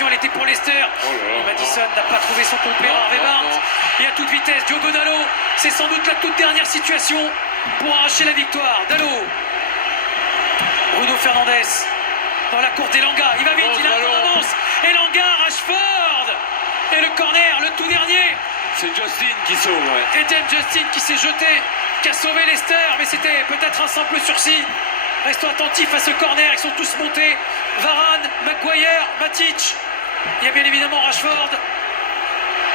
l'occasion, elle était pour Leicester. Et Maddison n'a pas trouvé son compère. Harvey Barnes. Et à toute vitesse, Diogo Dalot. C'est sans doute la toute dernière situation pour arracher la victoire. Dalot. Bruno Fernandes. Dans la cour d'Elanga. Il va vite, il a un temps d'avance. Elanga, Rashford. Et le corner, le tout dernier. C'est Justin qui sauve, ouais. Et James Justin qui s'est jeté, qui a sauvé Leicester. Mais c'était peut-être un simple sursis. Restons attentifs à ce corner, ils sont tous montés. Varane, Maguire, Matic. Il y a bien évidemment Rashford.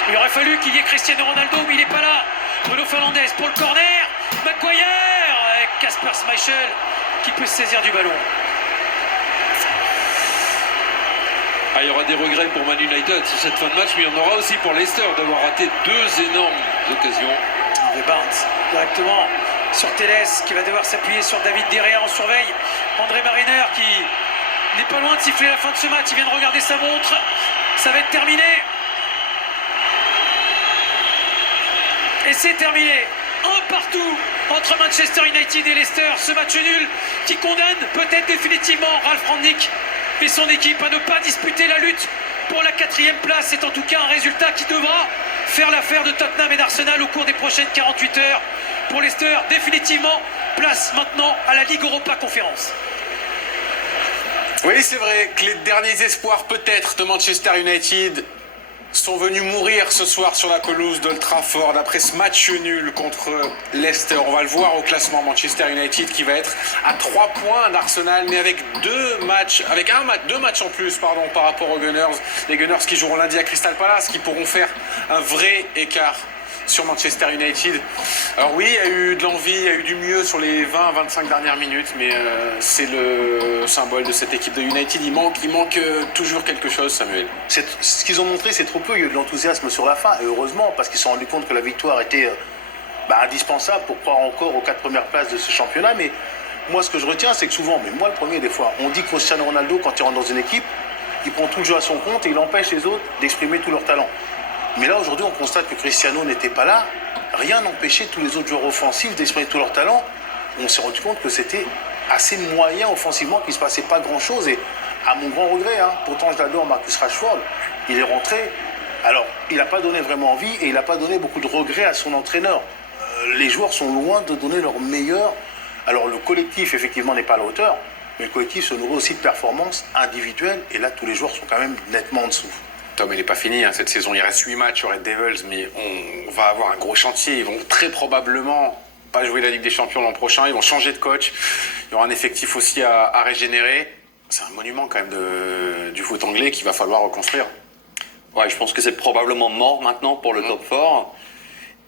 Il aurait fallu qu'il y ait Cristiano Ronaldo, mais il n'est pas là. Bruno Fernandes pour le corner. Maguire avec Kasper Schmeichel qui peut se saisir du ballon. Ah, il y aura des regrets pour Man United sur cette fin de match, mais il y en aura aussi pour Leicester d'avoir raté deux énormes occasions. Et Barnes directement sur Telles qui va devoir s'appuyer sur David De Gea en surveille. André Mariner qui n'est pas loin de siffler la fin de ce match. Il vient de regarder sa montre. Ça va être terminé. Et c'est terminé. Un partout entre Manchester United et Leicester. Ce match nul qui condamne peut-être définitivement Ralf Rangnick et son équipe à ne pas disputer la lutte pour la 4e place. C'est en tout cas un résultat qui devra faire l'affaire de Tottenham et d'Arsenal au cours des prochaines 48 heures. Pour Leicester, définitivement, place maintenant à la Ligue Europa Conférence. Oui, c'est vrai que les derniers espoirs peut-être de Manchester United sont venus mourir ce soir sur la pelouse d'Old Trafford après ce match nul contre Leicester. On va le voir au classement, Manchester United qui va être à 3 points d'Arsenal, mais avec deux matchs en plus par rapport aux Gunners. Les Gunners qui joueront lundi à Crystal Palace, qui pourront faire un vrai écart sur Manchester United. Alors oui, il y a eu de l'envie, il y a eu du mieux sur les 20-25 dernières minutes, mais c'est le symbole de cette équipe de United. Il manque toujours quelque chose, Samuel. Ce qu'ils ont montré, c'est trop peu. Il y a eu de l'enthousiasme sur la fin, et heureusement, parce qu'ils se sont rendus compte que la victoire était indispensable pour croire encore aux 4 premières places de ce championnat. Mais moi, ce que je retiens, c'est que souvent, mais moi le premier des fois, on dit que Cristiano Ronaldo, quand il rentre dans une équipe, il prend tout le jeu à son compte et il empêche les autres d'exprimer tout leur talent. Mais là, aujourd'hui, on constate que Cristiano n'était pas là. Rien n'empêchait tous les autres joueurs offensifs d'exprimer tout leur talent. On s'est rendu compte que c'était assez moyen offensivement, qu'il ne se passait pas grand-chose. Et à mon grand regret, pourtant je l'adore, Marcus Rashford, il est rentré. Alors, il n'a pas donné vraiment envie et il n'a pas donné beaucoup de regrets à son entraîneur. Les joueurs sont loin de donner leur meilleur. Alors, le collectif, effectivement, n'est pas à la hauteur. Mais le collectif se nourrit aussi de performances individuelles. Et là, tous les joueurs sont quand même nettement en dessous. Tom, il n'est pas fini cette saison. Il reste 8 matchs sur Red Devils, mais on va avoir un gros chantier. Ils vont très probablement pas jouer la Ligue des Champions l'an prochain. Ils vont changer de coach. Il y aura un effectif aussi à régénérer. C'est un monument quand même du foot anglais qu'il va falloir reconstruire. Ouais, je pense que c'est probablement mort maintenant pour le top 4.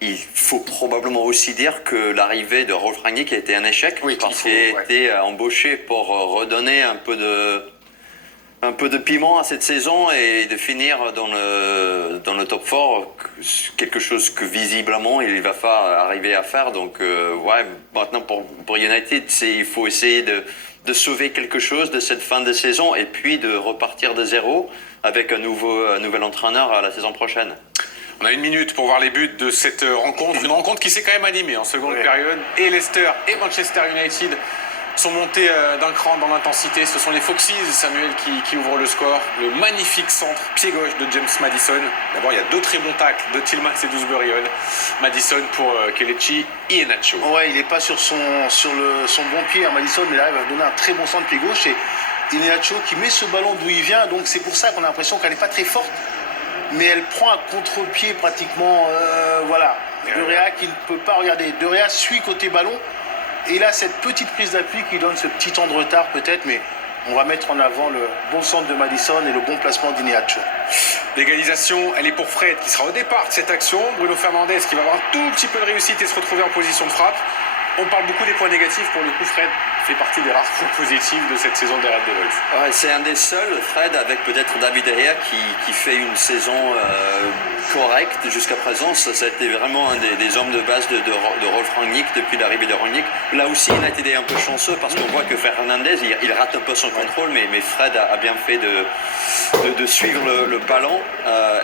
Il faut probablement aussi dire que l'arrivée de Ralf Rangnick a été un échec. Oui, parce qu'il a été embauché pour redonner un peu de piment à cette saison et de finir dans le top 4, quelque chose que visiblement il va pas arriver à faire. Donc maintenant pour United, il faut essayer de sauver quelque chose de cette fin de saison et puis de repartir de zéro avec un nouvel entraîneur à la saison prochaine. On a 1 minute pour voir les buts de cette rencontre. Une rencontre qui s'est quand même animée en seconde période. Et Leicester et Manchester United sont montés d'un cran dans l'intensité. Ce sont les Foxes, Samuel, qui ouvrent le score. Le magnifique centre pied gauche de James Maddison. D'abord, il y a 2 très bons tacles de Tillmans et d'Ousbury Hall. Maddison pour Kelechi Iheanacho. Ouais, il n'est pas sur son bon pied, Maddison, mais là, il va donner un très bon centre pied gauche. Et Iheanacho qui met ce ballon d'où il vient. Donc, c'est pour ça qu'on a l'impression qu'elle n'est pas très forte. Mais elle prend un contre-pied pratiquement. De Gea qui ne peut pas regarder. De Gea suit côté ballon. Et là, cette petite prise d'appui qui donne ce petit temps de retard peut-être, mais on va mettre en avant le bon centre de Maddison et le bon placement d'Iheanacho. L'égalisation, elle est pour Fred qui sera au départ de cette action. Bruno Fernandes qui va avoir un tout petit peu de réussite et se retrouver en position de frappe. On parle beaucoup des points négatifs. Pour le coup, Fred fait partie des rares points positifs de cette saison des Red Devils. Ouais, c'est un des seuls, Fred, avec peut-être David De Gea qui fait une saison correcte jusqu'à présent. Ça a été vraiment un des hommes de base de Ralf Rangnick depuis l'arrivée de Rangnick. Là aussi, il a été un peu chanceux parce qu'on voit que Fernandes, il rate un peu son contrôle, mais Fred a bien fait de suivre le ballon.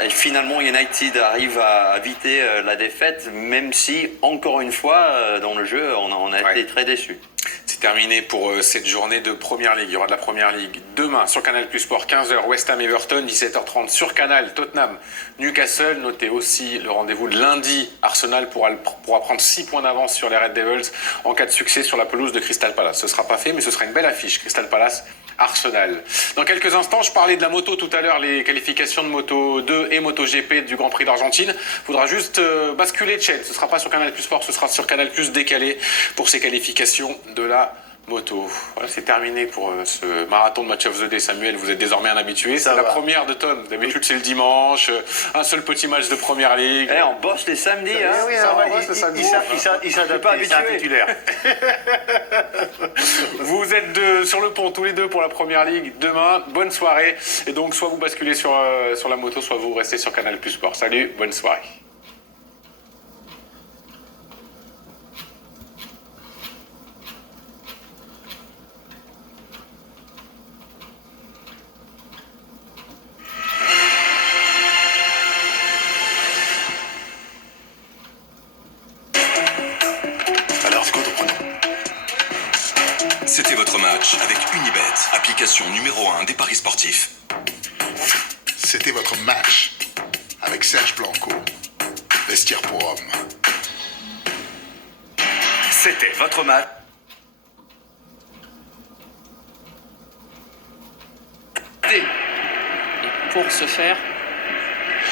Et finalement, United arrive à éviter la défaite, même si, encore une fois, dans le jeu, on a été très déçus. C'est Terminé pour cette journée de Première Ligue. Il y aura de la Première Ligue demain sur Canal Plus Sport, 15h, West Ham Everton, 17h30 sur Canal, Tottenham, Newcastle. Notez aussi le rendez-vous de lundi. Arsenal pourra prendre 6 points d'avance sur les Red Devils en cas de succès sur la pelouse de Crystal Palace. Ce ne sera pas fait, mais ce sera une belle affiche. Crystal Palace, Arsenal. Dans quelques instants, je parlais de la moto tout à l'heure, les qualifications de Moto 2 et Moto GP du Grand Prix d'Argentine. Il faudra juste basculer de chaîne. Ce ne sera pas sur Canal Plus Sport, ce sera sur Canal Plus décalé pour ces qualifications de la moto. Voilà, c'est terminé pour ce marathon de Match of the Day. Samuel, vous êtes désormais un habitué. C'est la première de Tom. D'habitude, c'est le dimanche. Un seul petit match de Première Ligue. On bosse les samedis. Oui, il s'adapte, il est un titulaire. Vous êtes sur le pont tous les deux pour la Première Ligue demain. Bonne soirée. Et donc, soit vous basculez sur la moto, soit vous restez sur Canal Plus Sport. Salut, bonne soirée. C'était votre match avec Unibet, application numéro 1 des paris sportifs. C'était votre match avec Serge Blanco, vestiaire pour hommes. C'était votre match. Et pour ce faire,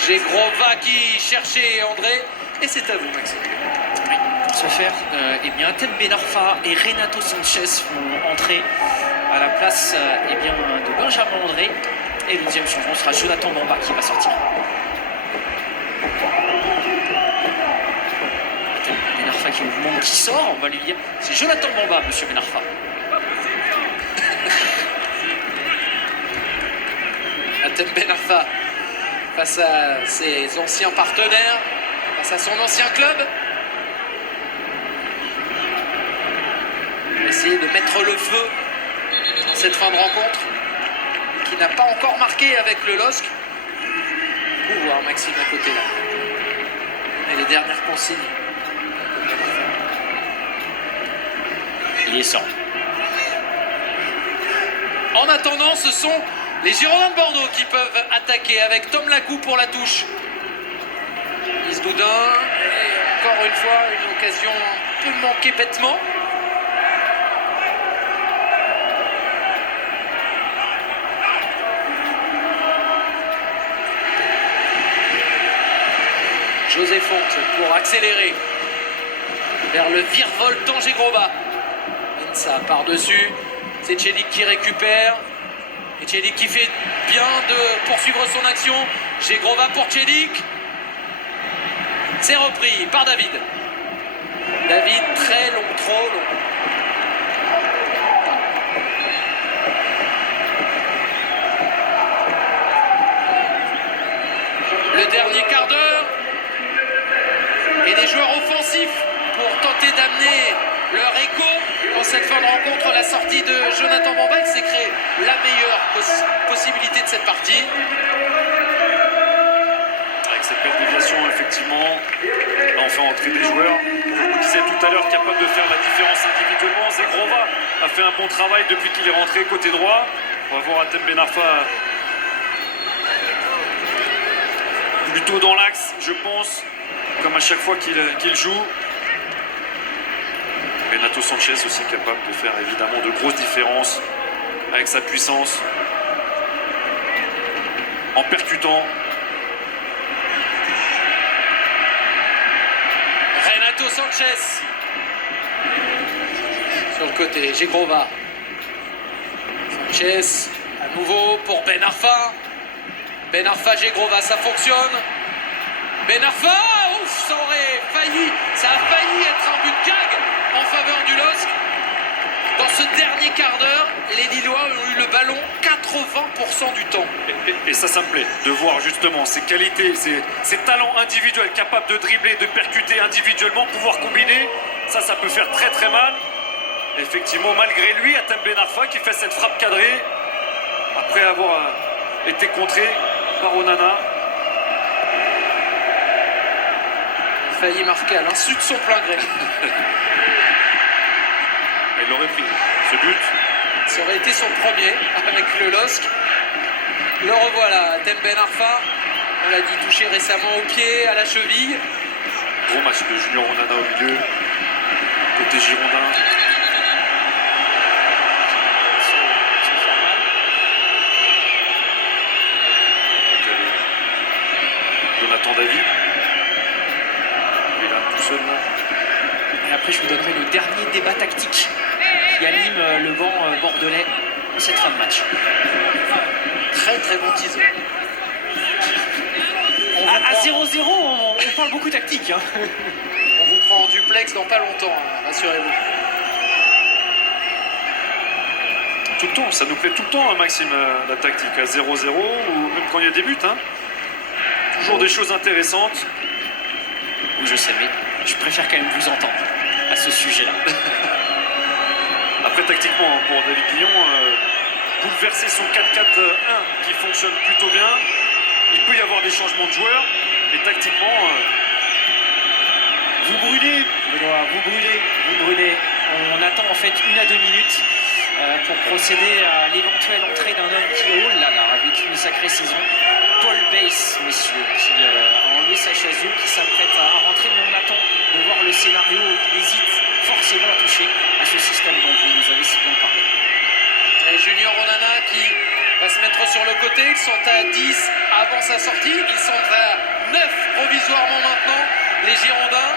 j'ai Grova qui cherchait André. Et c'est à vous, Maxime. Oui, pour ce faire, eh bien, Tem Ben Arfa et Renato Sanchez vont entrer à la place de Benjamin André. Et le deuxième changement sera Jonathan Bamba qui va sortir. Tem Ben Arfa qui est au mouvement qui sort, on va lui dire c'est Jonathan Bamba, monsieur Ben Arfa. Tem Ben Arfa face à ses anciens partenaires, face à son ancien club. Essayer de mettre le feu dans cette fin de rencontre qui n'a pas encore marqué avec le LOSC. Vous voir Maxime à côté là. Et les dernières consignes. Il est sans. En attendant, ce sont les Girondins de Bordeaux qui peuvent attaquer avec Tom Lacou pour la touche. Isdoudin, et encore une fois, une occasion un peu manquée bêtement. José Fonte pour accélérer vers le virevoltant Groba. Insa par-dessus, c'est Celik qui récupère. Et Celik qui fait bien de poursuivre son action. Grova pour Celik. C'est repris par David. David très long, trop long. Le dernier quart d'heure. Et des joueurs offensifs pour tenter d'amener leur écho en cette fin de rencontre. La sortie de Jonathan Bamba qui s'est créé la meilleure possibilité de cette partie. Avec cette belle déviation, effectivement, là on fait entrer des joueurs. On disait tout à l'heure capable de faire la différence individuellement. Zegrova a fait un bon travail depuis qu'il est rentré côté droit. On va voir Tem Ben Arfa plutôt dans l'axe, je pense, comme à chaque fois qu'il joue. Renato Sanchez aussi capable de faire évidemment de grosses différences avec sa puissance en percutant. Renato Sanchez sur le côté, Grova. Sanchez à nouveau pour Ben Arfa. Ben Arfa, Grova, ça fonctionne. Ben Arfa, ouf, ça aurait failli, ça a failli être un but de gag en faveur du LOSC. Dans ce dernier quart d'heure, les Lillois ont eu le ballon 80% du temps. Et ça me plaît, de voir justement ces qualités, ces talents individuels capables de dribbler, de percuter individuellement, pouvoir combiner. Ça peut faire très très mal. Effectivement, malgré lui, Tem Ben Arfa qui fait cette frappe cadrée après avoir été contré par Onana. Il a failli marquer à l'insu de son plein gré. Il l'aurait pris, ce but. Ça aurait été son premier avec le LOSC. Le revoilà, Tem Ben Arfa. On l'a dit, touché récemment au pied, à la cheville. Gros match de Junior Onana au milieu. Côté girondin. Jonathan David. Il est là tout seul là. Et après, je vous donnerai le dernier débat tactique qui anime le banc bordelais en cette fin de match. Très très bon teaser. À 0-0, on parle beaucoup tactique. Hein. On vous prend en duplex dans pas longtemps, hein, rassurez-vous. Tout le temps, ça nous plaît tout le temps, hein, Maxime, la tactique. À 0-0 ou même quand il y a des buts. Hein. Toujours des choses intéressantes. Oui, je sais, mais je préfère quand même vous entendre à ce sujet-là. Après, tactiquement, pour David Guillon, bouleverser son 4-4-1 qui fonctionne plutôt bien, il peut y avoir des changements de joueurs, mais tactiquement, Vous brûlez, Benoît, vous brûlez. On attend en fait 1 à 2 minutes pour procéder à l'éventuelle entrée d'un homme qui, oh là là, a vécu une sacrée saison. Paul Bass, messieurs, qui a enlevé sa chaise, qui s'apprête à rentrer, mais on attend de voir le scénario où il hésite forcément à toucher à ce système dont vous nous avez si bien parlé. Et Junior Onana qui va se mettre sur le côté. Ils sont à 10 avant sa sortie. Ils sont à 9 provisoirement maintenant, les Girondins.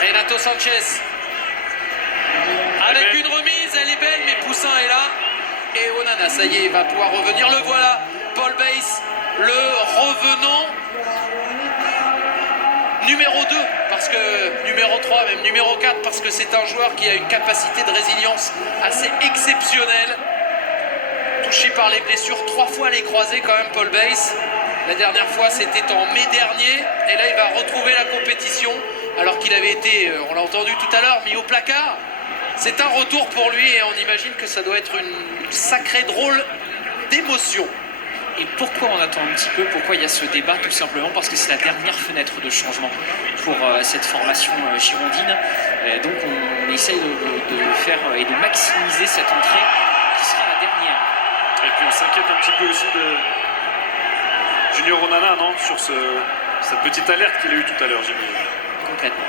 Renato Sanchez. Avec une remise, elle est belle, mais Poussin est là. Et Onana, ça y est, il va pouvoir revenir. Le voilà, Paul Bass, le revenant numéro 2, parce que numéro 3, même numéro 4, parce que c'est un joueur qui a une capacité de résilience assez exceptionnelle. Touché par les blessures 3 fois les croisés quand même, Paul Bass. La dernière fois, c'était en mai dernier. Et là, il va retrouver la compétition, alors qu'il avait été, on l'a entendu tout à l'heure, mis au placard. C'est un retour pour lui et on imagine que ça doit être une sacrée drôle d'émotion. Et pourquoi on attend un petit peu? Pourquoi il y a ce débat? Tout simplement parce que c'est la dernière fenêtre de changement pour cette formation girondine. Donc on essaye de faire et de maximiser cette entrée qui sera la dernière. et puis on s'inquiète un petit peu aussi de Junior Onana, non, sur cette petite alerte qu'il a eue tout à l'heure, j'imagine. Complètement.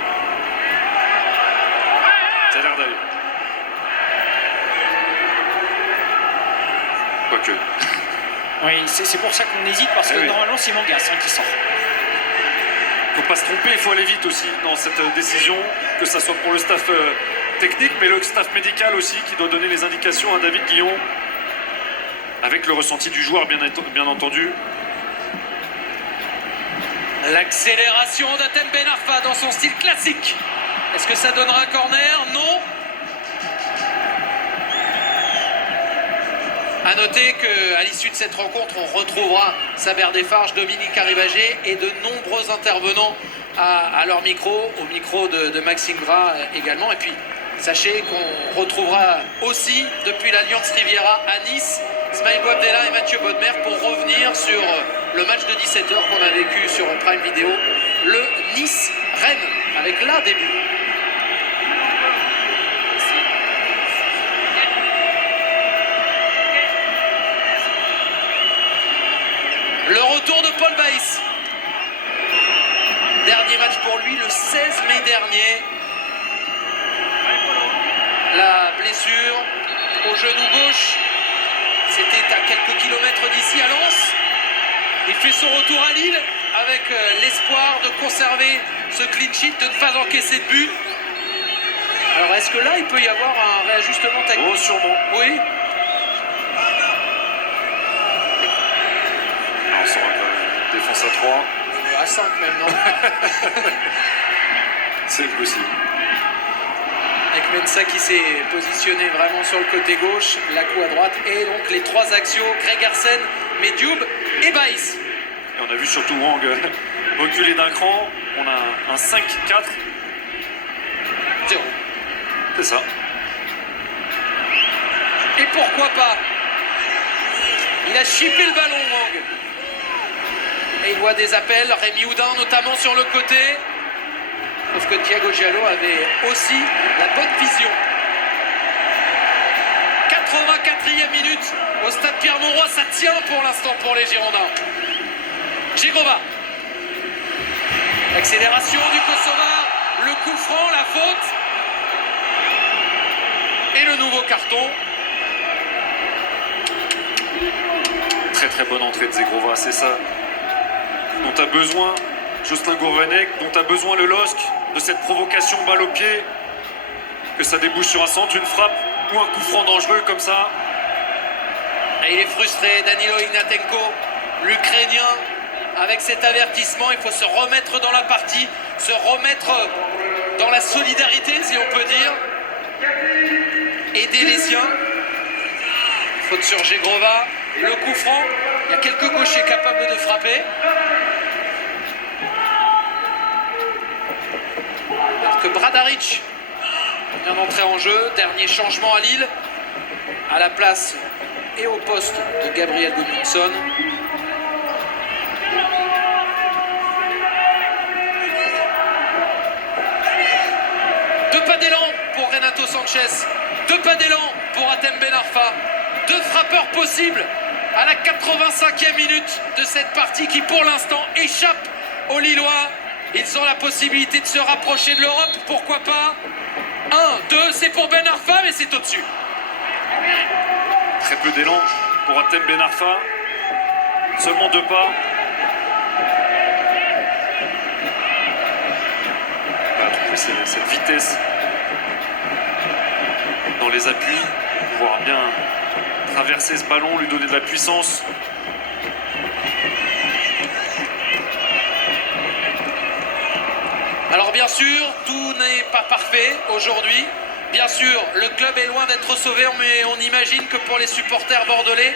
Ça a l'air d'aller. Quoique. Oui, c'est pour ça qu'on hésite, parce que oui. normalement c'est Mangas qui sort. Il ne faut pas se tromper, il faut aller vite aussi dans cette décision, que ce soit pour le staff technique, mais le staff médical aussi, qui doit donner les indications à David Guillon, avec le ressenti du joueur, bien entendu. L'accélération d'Atem Ben Arfa dans son style classique. Est-ce que ça donnera un corner? Non. A noter qu'à l'issue de cette rencontre, on retrouvera Saber Desfarges, Dominique Arribagé et de nombreux intervenants à leur micro, au micro de Maxime Gras également. Et puis, sachez qu'on retrouvera aussi, depuis l'Alliance Riviera à Nice, Smaïl Bouabdella et Mathieu Bodmer pour revenir sur le match de 17h qu'on a vécu sur Prime Video, le Nice-Rennes, avec l'un des buts. Le retour de Paul Bass. Dernier match pour lui le 16 mai dernier. La blessure au genou gauche, c'était à quelques kilomètres d'ici à Lens. Il fait son retour à Lille avec l'espoir de conserver ce clean sheet, de ne pas encaisser de but. Alors est-ce que là il peut y avoir un réajustement tactique? Oh, sûrement. Oui. On sera défense à 3. À 5 même, non? C'est possible. Avec Mensa qui s'est positionné vraiment sur le côté gauche, Lacou à droite, et donc les trois axiaux, Gregersen, Medjoub et Baïs. Et on a vu surtout Wang reculer d'un cran. On a un 5-4. 0. C'est ça. Et pourquoi pas? Il a chippé le ballon, Wang. Et il voit des appels, Rémi Houdin notamment sur le côté. Sauf que Thiago Giallo avait aussi la bonne vision. 84e minute au stade Pierre-Mauroy, ça tient pour l'instant pour les Girondins. Gigrova. Accélération du Kosovar, le coup franc, la faute. Et le nouveau carton. Très très bonne entrée de Zegrova, c'est ça dont a besoin Jocelyn Gourvenec, dont a besoin le LOSC, de cette provocation balle au pied, que ça débouche sur un centre, une frappe ou un coup franc dangereux comme ça. Et il est frustré, Danilo Ignatenko, l'Ukrainien, avec cet avertissement. Il faut se remettre dans la partie, se remettre dans la solidarité, si on peut dire. Aider les siens. Faute sur Zegrova, le coup franc. Il y a quelques gauchers capables de frapper. Alors que Bradaric vient d'entrer en jeu. Dernier changement à Lille. À la place et au poste de Gabriel Gudmundsson. Deux pas d'élan pour Renato Sanchez. Deux pas d'élan pour Hatem Ben Arfa. Deux frappeurs possibles à la 85e minute de cette partie qui pour l'instant échappe aux Lillois. Ils ont la possibilité de se rapprocher de l'Europe, pourquoi pas. 1, 2, c'est pour Ben Arfa, mais c'est au-dessus. Très peu d'élan pour Hatem Ben Arfa. Seulement 2 pas. On va trouver cette vitesse dans les appuis, pouvoir bien traverser ce ballon, lui donner de la puissance. Alors bien sûr, tout n'est pas parfait aujourd'hui. Bien sûr, le club est loin d'être sauvé, mais on imagine que pour les supporters bordelais,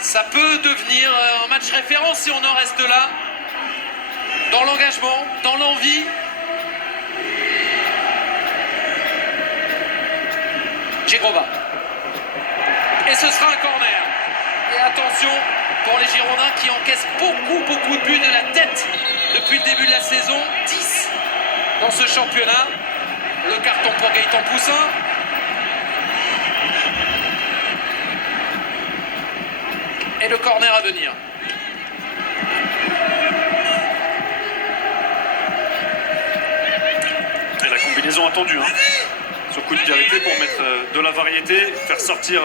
ça peut devenir un match référence si on en reste là. Dans l'engagement, dans l'envie. Gigrova. Et ce sera un corner. Et attention pour les Girondins qui encaissent beaucoup de buts de la tête depuis le début de la saison. 10 dans ce championnat. Le carton pour Gaëtan Poussin. Et le corner à venir. Et la combinaison attendue, hein, sur coup de pied arrêté pour mettre de la variété, faire sortir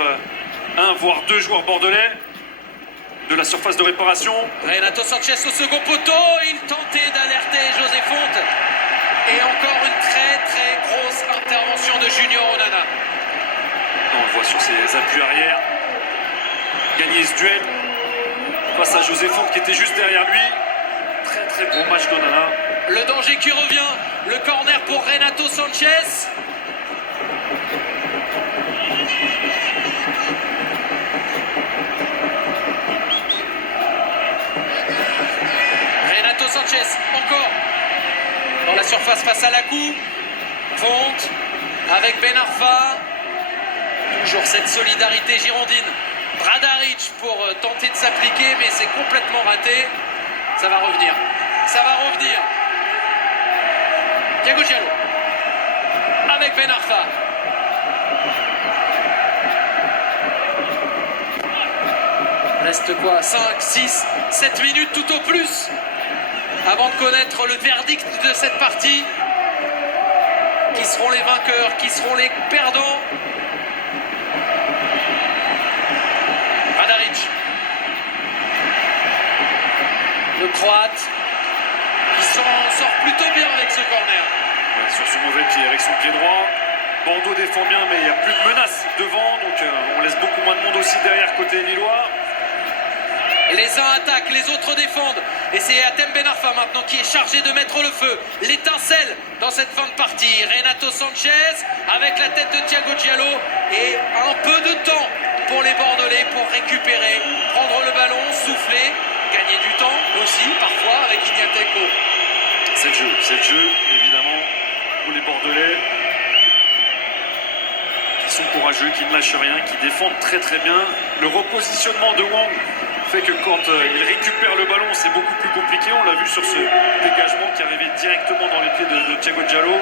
un voire 2 joueurs bordelais de la surface de réparation. Renato Sanchez au second poteau. Il tentait d'alerter José Fonte. Et encore une très grosse intervention de Junior Onana. On le voit sur ses appuis arrière. Gagner ce duel face à José Fonte qui était juste derrière lui. Très gros match d'Onana. Le danger qui revient. Le corner pour Renato Sanchez. Renato Sanchez, encore dans la surface face à la coupe. Fonte avec Ben Arfa. Toujours cette solidarité girondine. Bradaric pour tenter de s'appliquer, mais c'est complètement raté. Ça va revenir. Ça va revenir. Thiago Giallo avec Ben Arfa. Reste quoi 5, 6, 7 minutes tout au plus avant de connaître le verdict de cette partie. Qui seront les vainqueurs, qui seront les perdants? Bradaric. Le Croate qui s'en sort plutôt bien avec ce corner. Ouais, sur ce mauvais pied, avec son pied droit. Bordeaux défend bien, mais il n'y a plus de menace devant, donc on laisse beaucoup moins de monde aussi derrière côté lillois. Les uns attaquent, les autres défendent. Et c'est Hatem Ben Arfa maintenant qui est chargé de mettre le feu. L'étincelle dans cette fin de partie. Renato Sanchez avec la tête de Thiago Giallo. Et un peu de temps pour les Bordelais pour récupérer, prendre le ballon, souffler, gagner du temps aussi parfois avec Ignatenko. C'est le jeu, évidemment, pour les Bordelais. Qui sont courageux, qui ne lâchent rien, qui défendent très bien. Le repositionnement de Wang fait que quand il récupère le ballon, c'est beaucoup plus compliqué. On l'a vu sur ce dégagement qui arrivait directement dans les pieds de Thiago Diallo.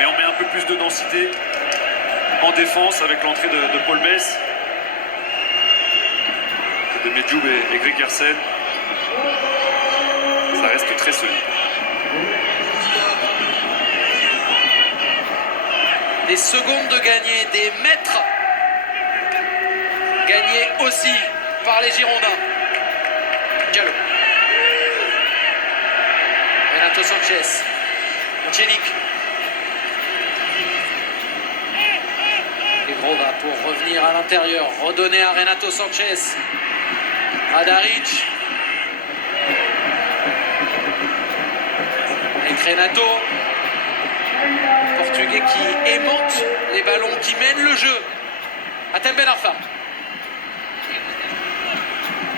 Mais on met un peu plus de densité en défense avec l'entrée de Paul Bess, de Medjoub et Gregersen. Ça reste très solide. Des secondes de gagner, des mètres gagnés aussi par les Girondins. Diallo. Renato Sanchez. Angelique. Et Grova pour revenir à l'intérieur. Redonner à Renato Sanchez. Radaric. Avec Renato. Portugais qui aimante les ballons, qui mène le jeu. Hatem Ben Arfa.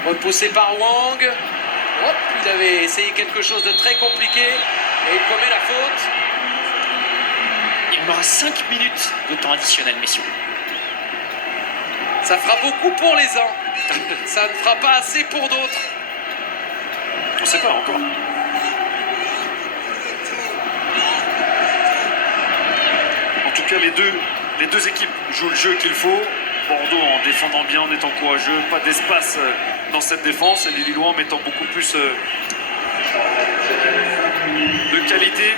Repoussé par Wang. Hop, il avait essayé quelque chose de très compliqué et il commet la faute. Il nous reste 5 minutes de temps additionnel, messieurs. Ça fera beaucoup pour les uns. Ça ne fera pas assez pour d'autres. On ne sait pas encore. En tout cas, les deux équipes jouent le jeu qu'il faut. Bordeaux en défendant bien, en étant courageux, pas d'espace dans cette défense, et les Lillois en mettant beaucoup plus de qualité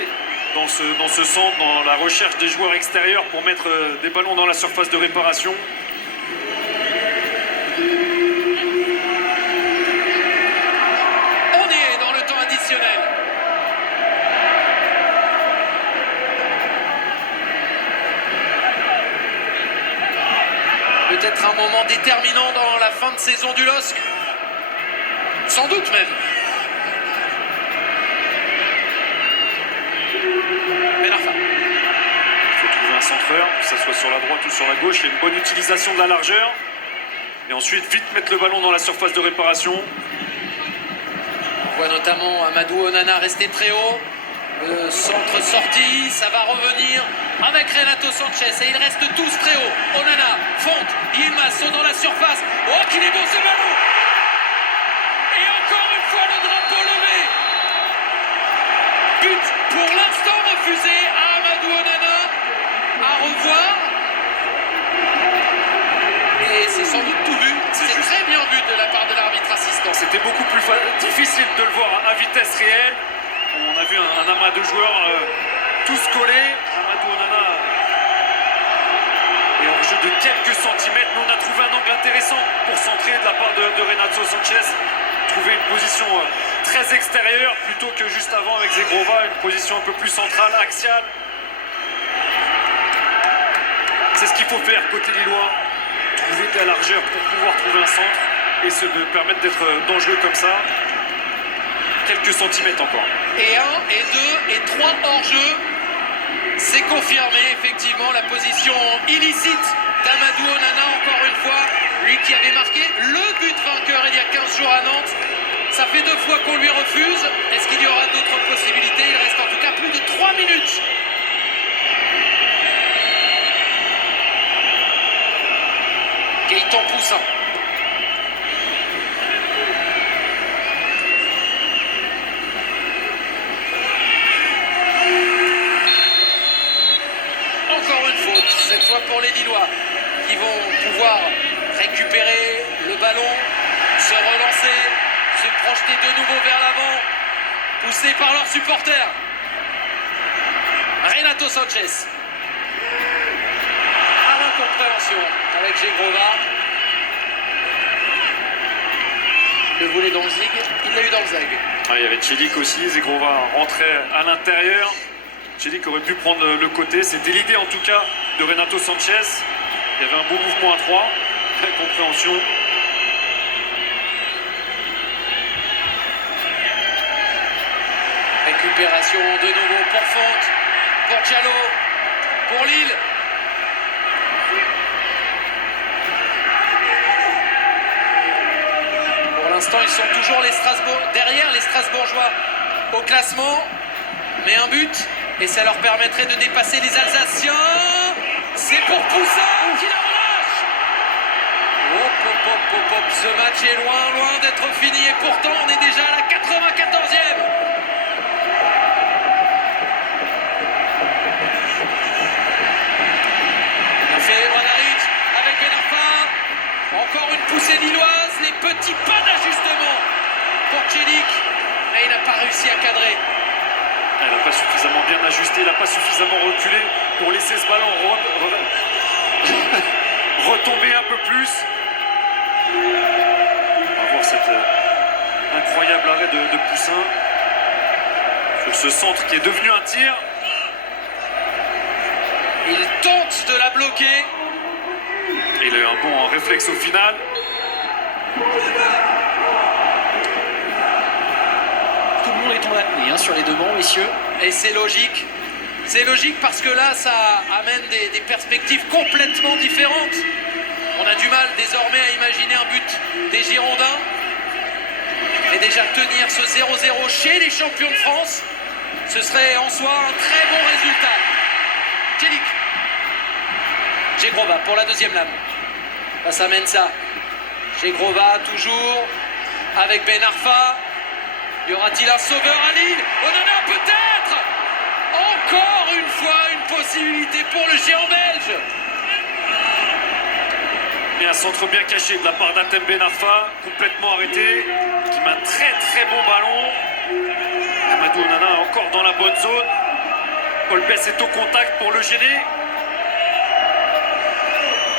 dans ce centre, dans la recherche des joueurs extérieurs pour mettre des ballons dans la surface de réparation. On y est dans le temps additionnel. Peut-être un moment déterminant dans la fin de saison du LOSC. Sans doute même. Ben Arfa. Il faut trouver un centreur, que ce soit sur la droite ou sur la gauche. Il y a une bonne utilisation de la largeur. Et ensuite, vite mettre le ballon dans la surface de réparation. On voit notamment Amadou Onana rester très haut. Le centre sorti, ça va revenir avec Renato Sanchez et ils restent tous très haut. Onana, Fonte, Yilmaz sont dans la surface. Oh, qu'il est beau ce ballon! Et encore une fois le drapeau levé. But pour l'instant refusé à Amadou Onana. À revoir. Et c'est sans doute tout vu. C'est très bien vu de la part de l'arbitre assistant. C'était beaucoup plus difficile de le voir à vitesse réelle. On a vu un amas de joueurs tous collés. Amadou Onana est en jeu de quelques centimètres, mais on a trouvé un angle intéressant pour centrer de la part de Renato Sanchez. Trouver une position très extérieure plutôt que juste avant avec Zegrova, une position un peu plus centrale, axiale. C'est ce qu'il faut faire côté lillois. Trouver de la largeur pour pouvoir trouver un centre et se permettre d'être dangereux comme ça. Quelques centimètres encore. Et 1, et 2, et 3 hors-jeu. C'est confirmé, effectivement, la position illicite d'Amadou Onana, encore une fois. Lui qui avait marqué le but vainqueur il y a 15 jours à Nantes. Ça fait 2 fois qu'on lui refuse. Est-ce qu'il y aura d'autres possibilités? Il reste en tout cas plus de 3 minutes. Gaëtan Poussin. Encore une faute, cette fois pour les Lillois, qui vont pouvoir récupérer le ballon, se relancer, se projeter de nouveau vers l'avant, poussés par leurs supporters. Renato Sanchez. À l'incompréhension avec Zegrova. Il le voulait dans le zig, il l'a eu dans le zag. Il y avait Celik aussi, Zegrova rentrait à l'intérieur. Celik aurait pu prendre le côté, c'était l'idée en tout cas de Renato Sanchez. Il y avait un beau mouvement à 3, compréhension. Récupération de nouveau pour Fonte, pour Diallo, pour Lille. Pour l'instant, ils sont toujours derrière les Strasbourgeois au classement. Mais un but, et ça leur permettrait de dépasser les Alsaciens. C'est pour Poussin qui la relâche. Hop, hop, hop, hop, ce match est loin d'être fini et pourtant on est déjà à la 94e. Il fait Wadaric avec Ben Arfa. Encore une poussée lilloise, les petits pas d'ajustement pour Celik, mais il n'a pas réussi à cadrer. Il n'a pas suffisamment bien ajusté, il n'a pas suffisamment reculé pour laisser ce ballon retomber un peu plus. On va voir cet incroyable arrêt de Poussin sur ce centre qui est devenu un tir. Il tente de la bloquer. Et il a eu un bon réflexe au final. Tout le monde est en apnée sur les deux bancs, messieurs. Et c'est logique. C'est logique parce que là, ça amène des perspectives complètement différentes. On a du mal désormais à imaginer un but des Girondins. Mais déjà tenir ce 0-0 chez les champions de France, ce serait en soi un très bon résultat. Celik. Gegrova pour la deuxième lame. Face à Mensa. Gegrova toujours avec Ben Arfa. Y aura-t-il un sauveur à Lille? Onana peut-être. Encore une fois une possibilité pour le géant belge. Et un centre bien caché de la part d'Atem Ben Arfa, complètement arrêté, qui met un très bon ballon. Amadou Onana encore dans la bonne zone. Paul Bess est au contact pour le gêner.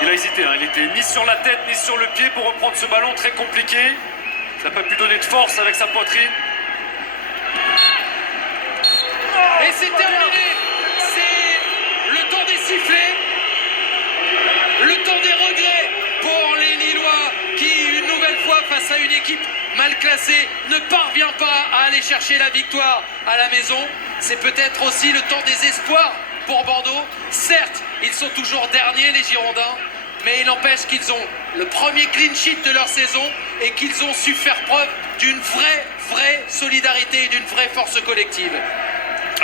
Il a hésité, il était ni sur la tête ni sur le pied pour reprendre ce ballon très compliqué. Il n'a pas pu donner de force avec sa poitrine. Et c'est terminé. C'est le temps des sifflets, le temps des regrets pour les Lillois qui, une nouvelle fois, face à une équipe mal classée, ne parvient pas à aller chercher la victoire à la maison. C'est peut-être aussi le temps des espoirs pour Bordeaux. Certes, ils sont toujours derniers, les Girondins, mais il n'empêche qu'ils ont le premier clean sheet de leur saison et qu'ils ont su faire preuve d'une vraie solidarité et d'une vraie force collective.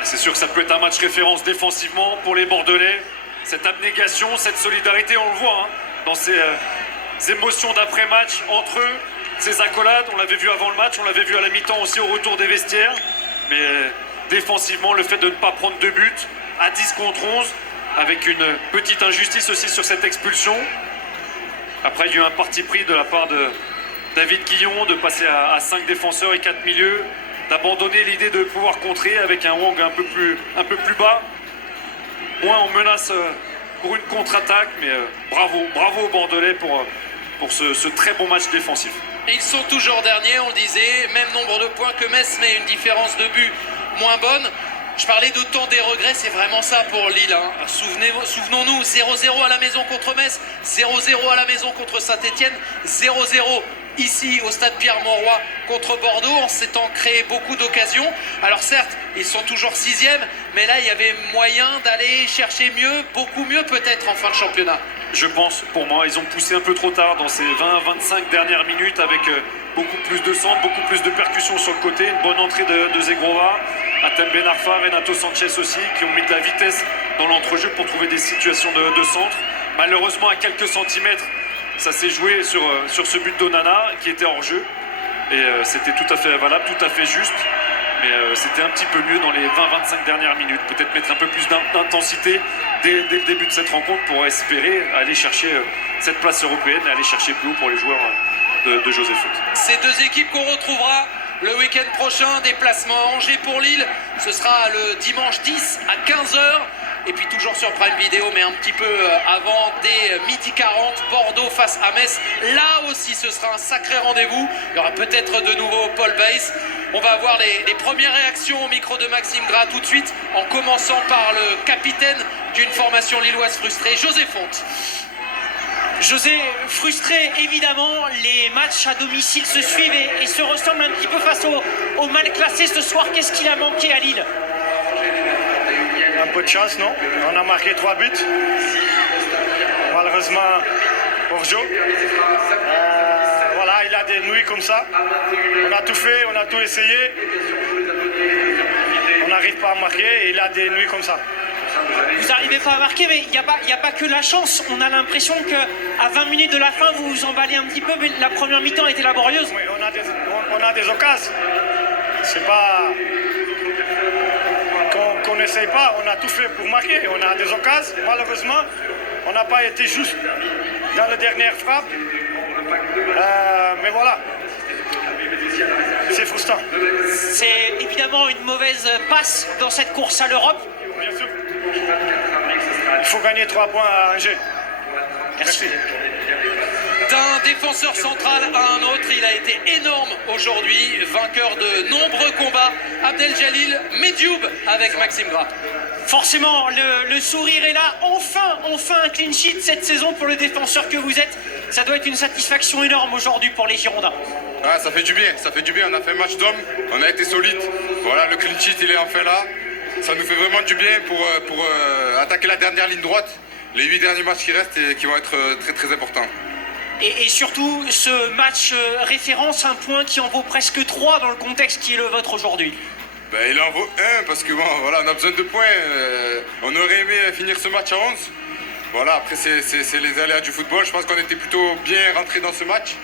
C'est sûr que ça peut être un match référence défensivement pour les Bordelais. Cette abnégation, cette solidarité, on le voit dans ces émotions d'après-match entre eux, ces accolades. On l'avait vu avant le match, on l'avait vu à la mi-temps aussi au retour des vestiaires. Mais défensivement, le fait de ne pas prendre de but à 10 contre 11, avec une petite injustice aussi sur cette expulsion. Après, il y a eu un parti pris de la part de David Guillon de passer à 5 défenseurs et 4 milieux, d'abandonner l'idée de pouvoir contrer avec un Wang un peu plus bas, moins en menace pour une contre-attaque, mais bravo aux Bordelais pour ce très bon match défensif. Ils sont toujours derniers, on le disait, même nombre de points que Metz, mais une différence de but moins bonne. Je parlais de temps des regrets, c'est vraiment ça pour Lille. Souvenons-nous, 0-0 à la maison contre Metz, 0-0 à la maison contre Saint-Etienne, 0-0 ici au stade Pierre-Mauroy contre Bordeaux, en s'étant créé beaucoup d'occasions. Alors certes, ils sont toujours 6e, mais là il y avait moyen d'aller chercher mieux, beaucoup mieux peut-être en fin de championnat. Je pense, pour moi, ils ont poussé un peu trop tard dans ces 20-25 dernières minutes avec beaucoup plus de centre, beaucoup plus de percussions sur le côté, une bonne entrée de Zegrova, Atem Ben Arfa, Renato Sanchez aussi, qui ont mis de la vitesse dans l'entrejeu pour trouver des situations de centre. Malheureusement, à quelques centimètres, ça s'est joué sur ce but d'Onana qui était hors jeu. Et c'était tout à fait valable, tout à fait juste. Mais c'était un petit peu mieux dans les 20-25 dernières minutes. Peut-être mettre un peu plus d'intensité dès le début de cette rencontre pour espérer aller chercher cette place européenne et aller chercher plus haut pour les joueurs de José Fonte. Ces deux équipes qu'on retrouvera le week-end prochain, déplacement à Angers pour Lille. Ce sera le dimanche 10 à 15h. Et puis toujours sur Prime Video, mais un petit peu avant, dès 12h40, Bordeaux face à Metz. Là aussi, ce sera un sacré rendez-vous. Il y aura peut-être de nouveau Paul Weiss. On va avoir les premières réactions au micro de Maxime Gras tout de suite, en commençant par le capitaine d'une formation lilloise frustrée, José Fonte. José, frustré évidemment, les matchs à domicile se suivent et se ressemblent un petit peu face au mal classé ce soir. Qu'est-ce qu'il a manqué à Lille? Un peu de chance, non? On a marqué 3 buts. Malheureusement, hors jeu. Voilà, il a des nuits comme ça. On a tout fait, on a tout essayé. On n'arrive pas à marquer et il a des nuits comme ça. vous n'arrivez pas à marquer, mais il n'y a pas que la chance. On a l'impression qu'à 20 minutes de la fin, vous vous emballez un petit peu, mais la première mi-temps était laborieuse. Oui, on a des occasions. C'est pas qu'on n'essaye pas, on a tout fait pour marquer. On a des occasions. Malheureusement, on n'a pas été juste dans la dernière frappe. Mais voilà, c'est frustrant. C'est évidemment une mauvaise passe dans cette course à l'Europe. Bien sûr. Il faut gagner 3 points à Angers. Merci. D'un défenseur central à un autre, il a été énorme aujourd'hui, vainqueur de nombreux combats. Abdeljalil Medioub avec Maxime Gras. Forcément, le sourire est là. Enfin un clean sheet cette saison pour le défenseur que vous êtes. Ça doit être une satisfaction énorme aujourd'hui pour les Girondins. Ah, ça fait du bien, on a fait un match d'homme, on a été solide. Voilà, le clean sheet il est enfin là. Ça nous fait vraiment du bien pour attaquer la dernière ligne droite. Les 8 derniers matchs qui restent et qui vont être très très importants. Et surtout, ce match référence un point qui en vaut presque 3 dans le contexte qui est le vôtre aujourd'hui. Ben, il en vaut 1 parce que bon, voilà, on a besoin de points. On aurait aimé finir ce match à 11. Voilà, après c'est les aléas du football. Je pense qu'on était plutôt bien rentrés dans ce match.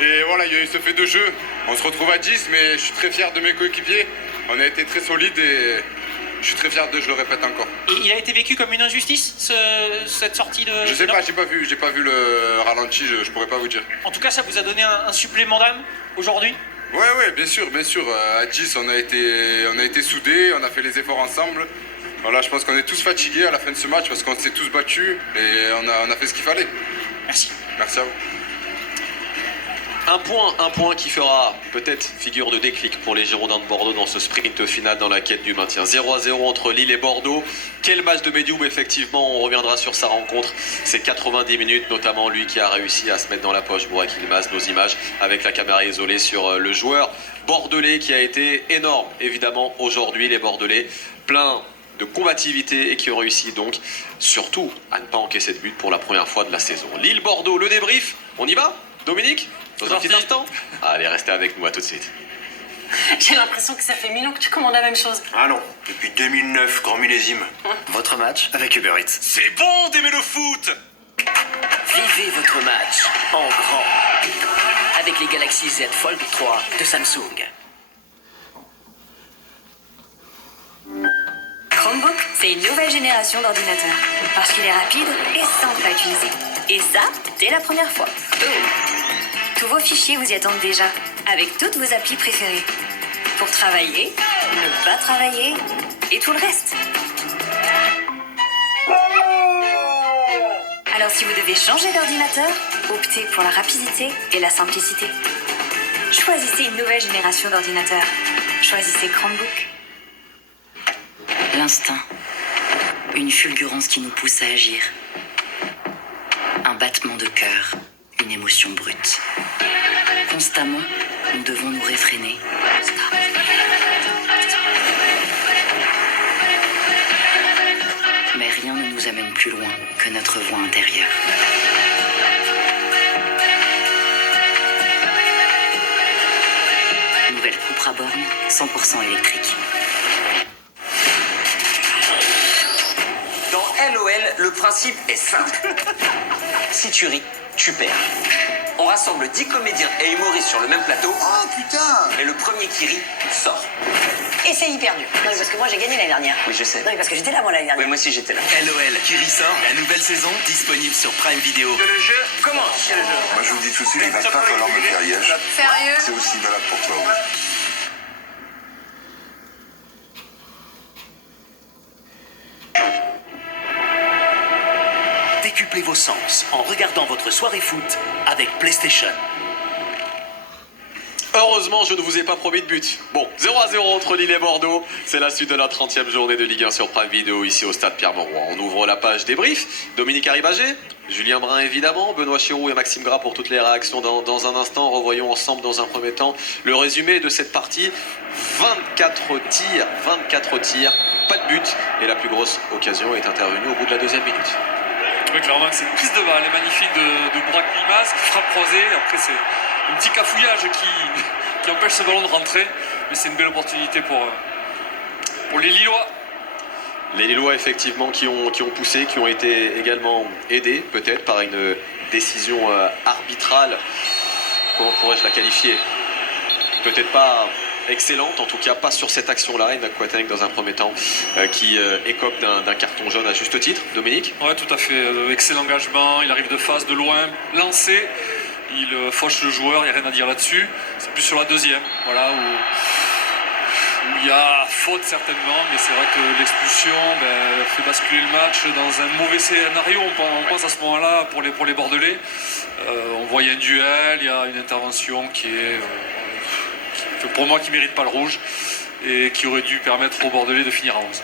Et voilà, il y a eu ce fait de jeu. On se retrouve à 10, mais je suis très fier de mes coéquipiers. On a été très solides et je suis très fier d'eux, je le répète encore. Et il a été vécu comme une injustice, cette sortie de... Je sais pas, j'ai pas vu le ralenti, je pourrais pas vous dire. En tout cas, ça vous a donné un supplément d'âme aujourd'hui? Ouais, bien sûr. À 10, on a été soudés, on a fait les efforts ensemble. Voilà, je pense qu'on est tous fatigués à la fin de ce match parce qu'on s'est tous battus et on a fait ce qu'il fallait. Merci. Merci à vous. Un point qui fera peut-être figure de déclic pour les Girondins de Bordeaux dans ce sprint final dans la quête du maintien. 0-0 entre Lille et Bordeaux. Quel match de Medioub, effectivement, on reviendra sur sa rencontre. C'est 90 minutes, notamment lui qui a réussi à se mettre dans la poche Burak Yilmaz, nos images avec la caméra isolée sur le joueur bordelais qui a été énorme, évidemment, aujourd'hui, les Bordelais, plein de combativité et qui ont réussi donc surtout à ne pas encaisser de but pour la première fois de la saison. Lille-Bordeaux, le débrief, on y va Dominique, dans un petit instant. Allez, restez avec nous, à tout de suite. J'ai l'impression que ça fait 1000 ans que tu commandes la même chose. Ah non, depuis 2009, grand millésime. Votre match avec Uber Eats. C'est bon d'aimer le foot. Vivez votre match en grand avec les Galaxy Z Fold 3 de Samsung. Chromebook, c'est une nouvelle génération d'ordinateurs. Parce qu'il est rapide et simple à utiliser. Et ça, dès la première fois. Tous vos fichiers vous y attendent déjà, avec toutes vos applis préférées. Pour travailler, ne pas travailler, et tout le reste. Alors si vous devez changer d'ordinateur, optez pour la rapidité et la simplicité. Choisissez une nouvelle génération d'ordinateurs. Choisissez Chromebook. L'instinct. Une fulgurance qui nous pousse à agir. Un battement de cœur. Une émotion brute. Constamment, nous devons nous réfréner. Mais rien ne nous amène plus loin que notre voix intérieure. Nouvelle Cupra Born, 100% électrique. Dans LOL, le principe est simple. Si tu ris, tu perds. On rassemble 10 comédiens et humoristes sur le même plateau. Oh putain! Et le premier qui rit sort. Et c'est hyper dur. Non, mais parce que moi j'ai gagné l'année dernière. Oui, je sais. Non, mais parce que j'étais là moi l'année dernière. Oui, moi aussi j'étais là. LOL, qui sort, la nouvelle saison, disponible sur Prime Video. Le jeu commence. Quel jeu? Moi je vous dis tout de suite, il va pas falloir me faire yesh. Sérieux? C'est aussi valable pour toi. Décuplez vos sens en regardant votre soirée foot avec PlayStation. Heureusement, je ne vous ai pas promis de but. Bon, 0-0 entre Lille et Bordeaux. C'est la suite de la 30e journée de Ligue 1 sur Prime Video ici au stade Pierre-Mauroy. On ouvre la page débrief. Dominique Arribagé, Julien Brun évidemment, Benoît Chiroux et Maxime Gras pour toutes les réactions dans un instant. Revoyons ensemble dans un premier temps le résumé de cette partie. 24 tirs, pas de but. Et la plus grosse occasion est intervenue au bout de la deuxième minute. Oui, clairement, c'est une prise de balle magnifique de Burak Yilmaz qui frappe croisée. Après, c'est un petit cafouillage qui empêche ce ballon de rentrer. Mais c'est une belle opportunité pour les Lillois. Les Lillois effectivement qui ont poussé, qui ont été également aidés peut-être par une décision arbitrale, comment pourrais-je la qualifier? Peut-être pas excellente, en tout cas pas sur cette action-là. Enoch Kouateng dans un premier temps qui écope d'un carton jaune à juste titre. Dominique? Ouais, tout à fait. Excellent engagement, il arrive de face, de loin, lancé. Il fauche le joueur, il n'y a rien à dire là-dessus. C'est plus sur la deuxième, voilà, où il y a faute certainement, mais c'est vrai que l'expulsion fait basculer le match dans un mauvais scénario. On pense à ce moment-là pour les Bordelais. On voit il y a un duel, il y a une intervention qui pour moi qui ne mérite pas le rouge et qui aurait dû permettre aux Bordelais de finir à 11.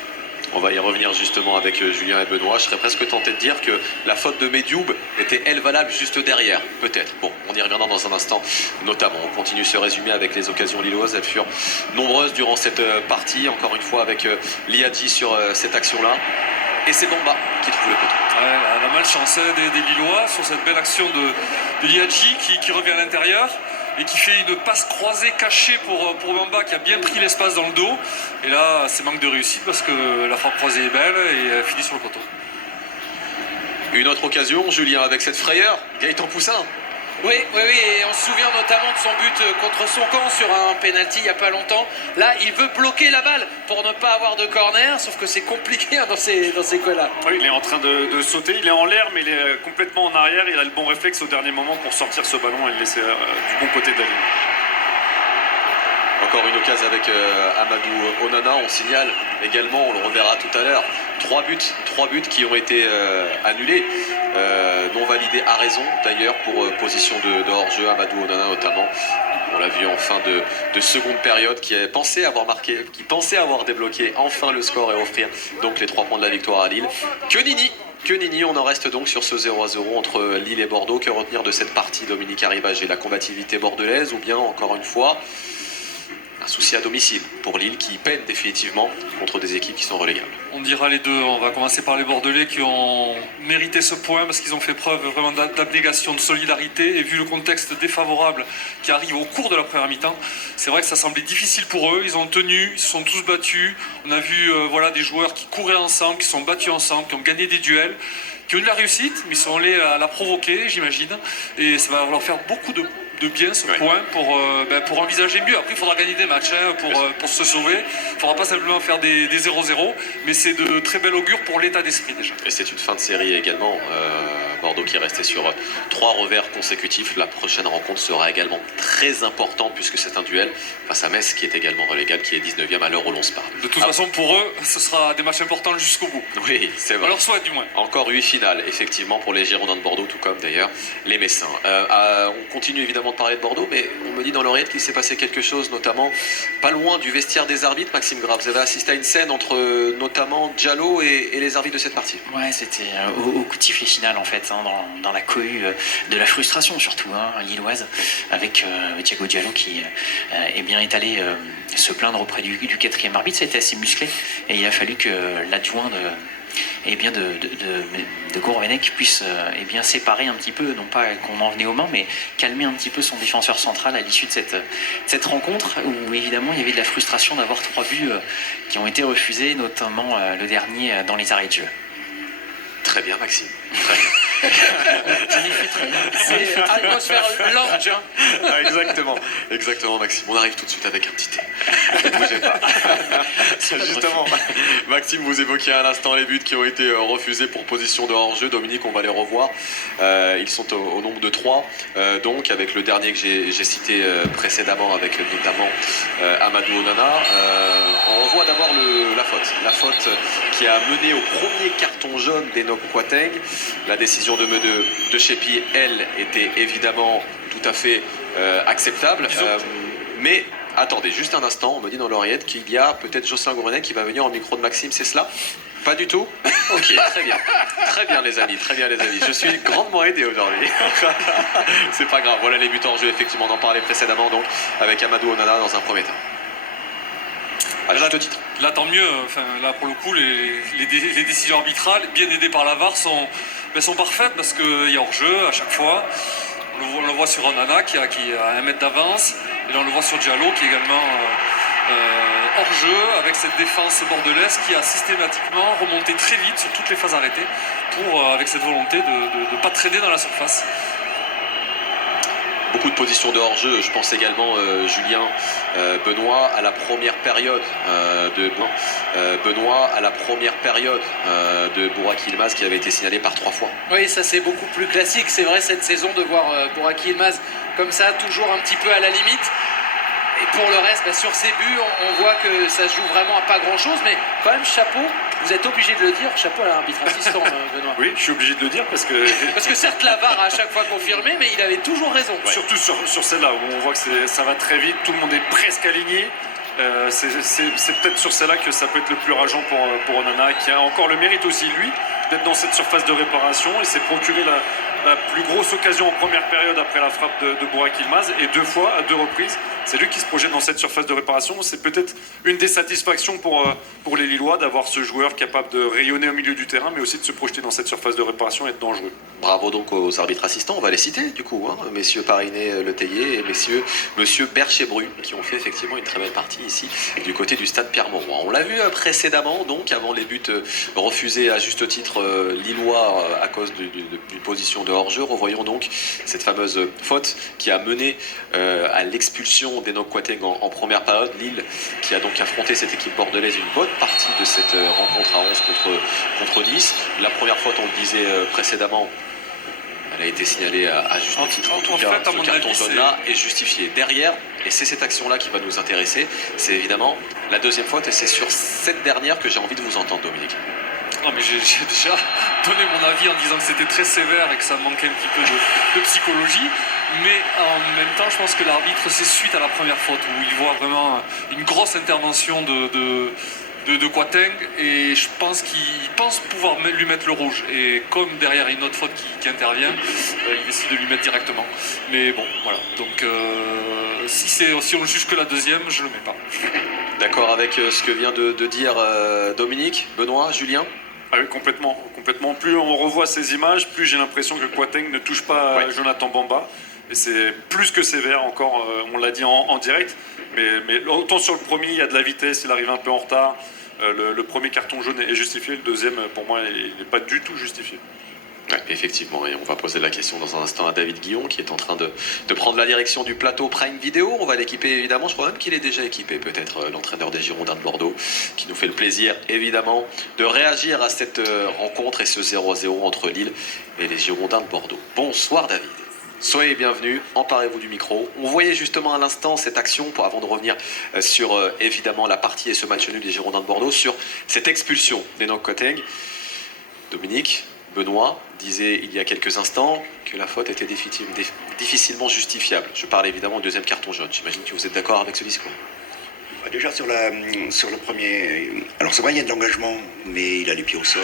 On va y revenir justement avec Julien et Benoît. Je serais presque tenté de dire que la faute de Medioub était elle valable juste derrière, peut-être. Bon, on y reviendra dans un instant, notamment. On continue ce résumé avec les occasions lilloises. Elles furent nombreuses durant cette partie. Encore une fois avec Liadji sur cette action-là. Et c'est Bamba qui trouve le poteau. Ouais, la malchance des Lillois sur cette belle action de Liadji qui revient à l'intérieur et qui fait une passe croisée cachée pour Bamba qui a bien pris l'espace dans le dos. Et là, c'est manque de réussite parce que la frappe croisée est belle et elle finit sur le poteau. Une autre occasion, Julien, avec cette frayeur, Gaëtan Poussin. Oui, et on se souvient notamment de son but contre son camp sur un penalty il n'y a pas longtemps. Là, il veut bloquer la balle pour ne pas avoir de corner, sauf que c'est compliqué dans ces coins-là. Oui, il est en train de sauter, il est en l'air, mais il est complètement en arrière. Il a le bon réflexe au dernier moment pour sortir ce ballon et le laisser du bon côté de la ligne. Encore une occasion avec Amadou Onana. On signale également, on le reverra tout à l'heure, 3 buts qui ont été annulés, non validés à raison d'ailleurs pour position de hors-jeu. Amadou Onana notamment, on l'a vu en fin de seconde période, qui pensait avoir marqué, qui pensait avoir débloqué enfin le score et offrir donc les 3 points de la victoire à Lille. Que Nini, on en reste donc sur ce 0-0 entre Lille et Bordeaux. Que retenir de cette partie, Dominique Arribagé? La combativité bordelaise ou bien encore une fois un souci à domicile pour Lille qui peine définitivement contre des équipes qui sont relégables? On dira les deux. On va commencer par les Bordelais qui ont mérité ce point parce qu'ils ont fait preuve vraiment d'abnégation, de solidarité. Et vu le contexte défavorable qui arrive au cours de la première mi-temps, c'est vrai que ça semblait difficile pour eux. Ils ont tenu, ils se sont tous battus. On a vu des joueurs qui couraient ensemble, qui sont battus ensemble, qui ont gagné des duels, qui ont eu de la réussite, mais ils sont allés à la provoquer, j'imagine. Et ça va leur faire beaucoup de bien ce point pour envisager mieux. Après, il faudra gagner des matchs pour se sauver. Il ne faudra pas simplement faire des 0-0, mais c'est de très bel augure pour l'état d'esprit déjà. Et c'est une fin de série également. Bordeaux qui est resté sur 3 revers consécutifs. La prochaine rencontre sera également très importante puisque c'est un duel face à Metz qui est également relégable, qui est 19e à l'heure où l'on se parle. De toute façon, pour eux, ce sera des matchs importants jusqu'au bout. Oui, c'est vrai. On leur souhaite du moins. Encore 8 finales, effectivement, pour les Girondins de Bordeaux, tout comme d'ailleurs les Messins. On continue évidemment de parler de Bordeaux, mais on me dit dans l'oreillette qu'il s'est passé quelque chose, notamment pas loin du vestiaire des arbitres. Maxime Graves, vous avez assisté à une scène entre notamment Diallo et les arbitres de cette partie. Ouais, c'était au coup de sifflet final en fait, dans la cohue de la frustration surtout, lilloise, avec Thiago Diallo qui est allé se plaindre auprès du 4e arbitre. C'était assez musclé et il a fallu que l'adjoint de Gourvenec puisse séparer un petit peu, non pas qu'on en venait aux mains, mais calmer un petit peu son défenseur central à l'issue de cette rencontre où évidemment il y avait de la frustration d'avoir 3 buts qui ont été refusés, notamment le dernier dans les arrêts de jeu. Très bien, Maxime. Très bien. C'est atmosphère lounge. Exactement, Maxime. On arrive tout de suite avec un petit thé. Ne bougez pas. Justement, Maxime, vous évoquiez à l'instant les buts qui ont été refusés pour position de hors-jeu. Dominique, on va les revoir. Ils sont au nombre de 3. Donc, avec le dernier que j'ai cité précédemment, avec notamment Amadou Onana. On revoit d'abord la faute qui a mené au premier carton jaune d'Enoch Kouateng. La décision de Chepi, elle, était évidemment tout à fait acceptable. Mais attendez, juste un instant, on me dit dans l'oreillette qu'il y a peut-être Jocelyn Gourvenec qui va venir au micro de Maxime, c'est cela? Pas du tout? Ok, très bien les amis, je suis grandement aidé aujourd'hui. C'est pas grave, voilà les buts en jeu, effectivement, on en parlait précédemment, donc, avec Amadou Onana dans un premier temps. Là, tant mieux. Là, pour le coup, les décisions arbitrales, bien aidées par la VAR, sont parfaites parce qu'il y a hors-jeu à chaque fois. On le voit sur Onana qui a 1 mètre d'avance. Et là, on le voit sur Diallo qui est également hors-jeu avec cette défense bordelaise qui a systématiquement remonté très vite sur toutes les phases arrêtées avec cette volonté de ne pas trader dans la surface. Beaucoup de positions de hors-jeu, je pense également Julien Benoît à la première période Benoît à la première période de Burak Yılmaz qui avait été signalé par 3 fois. Oui, ça c'est beaucoup plus classique, c'est vrai cette saison de voir Burak Yılmaz comme ça, toujours un petit peu à la limite. Et pour le reste, sur ces buts, on voit que ça se joue vraiment à pas grand-chose, mais quand même, chapeau, vous êtes obligé de le dire, chapeau à l'arbitre assistant, Benoît. Oui, je suis obligé de le dire parce que... Parce que certes, la VAR a à chaque fois confirmé, mais il avait toujours raison. Ouais. Surtout sur celle-là, où on voit que ça va très vite, tout le monde est presque aligné. C'est peut-être sur celle-là que ça peut être le plus rageant pour Onana, qui a encore le mérite aussi, lui, d'être dans cette surface de réparation et s'est procuré la plus grosse occasion en première période après la frappe de Burak Yılmaz, et 2 fois, à 2 reprises, c'est lui qui se projette dans cette surface de réparation. C'est peut-être une des satisfactions pour les Lillois d'avoir ce joueur capable de rayonner au milieu du terrain, mais aussi de se projeter dans cette surface de réparation et être dangereux. Bravo donc aux arbitres assistants, on va les citer du coup, messieurs Parinet-Letellier et monsieur Bercher-Bru, qui ont fait effectivement une très belle partie ici du côté du stade Pierre-Mauroy. On l'a vu précédemment, donc avant les buts refusés à juste titre lillois à cause d'une position de hors-jeu. Revoyons donc cette fameuse faute qui a mené à l'expulsion d'Enoch Kouateng en première période. Lille qui a donc affronté cette équipe bordelaise une bonne partie de cette rencontre à 11 contre 10. La première faute, on le disait précédemment, elle a été signalée à juste titre. En tout cas, ce carton jaune-là est justifié. Derrière, et c'est cette action-là qui va nous intéresser, c'est évidemment la deuxième faute, et c'est sur cette dernière que j'ai envie de vous entendre, Dominique. Non, mais j'ai déjà donné mon avis en disant que c'était très sévère et que ça manquait un petit peu de psychologie. Mais en même temps, je pense que l'arbitre, c'est suite à la première faute où il voit vraiment une grosse intervention de Kouateng, et je pense qu'il pense pouvoir lui mettre le rouge. Et comme derrière une autre faute qui intervient, il décide de lui mettre directement. Mais bon, voilà. Donc si on le juge que la deuxième, je le mets pas. D'accord avec ce que vient de dire Dominique, Benoît, Julien? Ah oui, complètement. Plus on revoit ces images, plus j'ai l'impression que Kouateng ne touche pas Jonathan Bamba. Et c'est plus que sévère encore, on l'a dit en direct. Mais autant sur le premier, il y a de la vitesse, il arrive un peu en retard. Le premier carton jaune est justifié, le deuxième, pour moi, il n'est pas du tout justifié. Ouais, effectivement, et on va poser la question dans un instant à David Guillon qui est en train de prendre la direction du plateau Prime Video. On va l'équiper évidemment, je crois même qu'il est déjà équipé, peut-être l'entraîneur des Girondins de Bordeaux, qui nous fait le plaisir évidemment de réagir à cette rencontre et ce 0-0 entre Lille et les Girondins de Bordeaux. Bonsoir David. Soyez bienvenus, emparez-vous du micro. On voyait justement à l'instant cette action, avant de revenir sur évidemment la partie et ce match nul des Girondins de Bordeaux, sur cette expulsion d'Enoch Kouateng. Dominique, Benoît disait il y a quelques instants que la faute était difficilement justifiable. Je parle évidemment du deuxième carton jaune. J'imagine que vous êtes d'accord avec ce discours. Déjà sur le premier, alors c'est vrai il y a de l'engagement, mais il a les pieds au sol.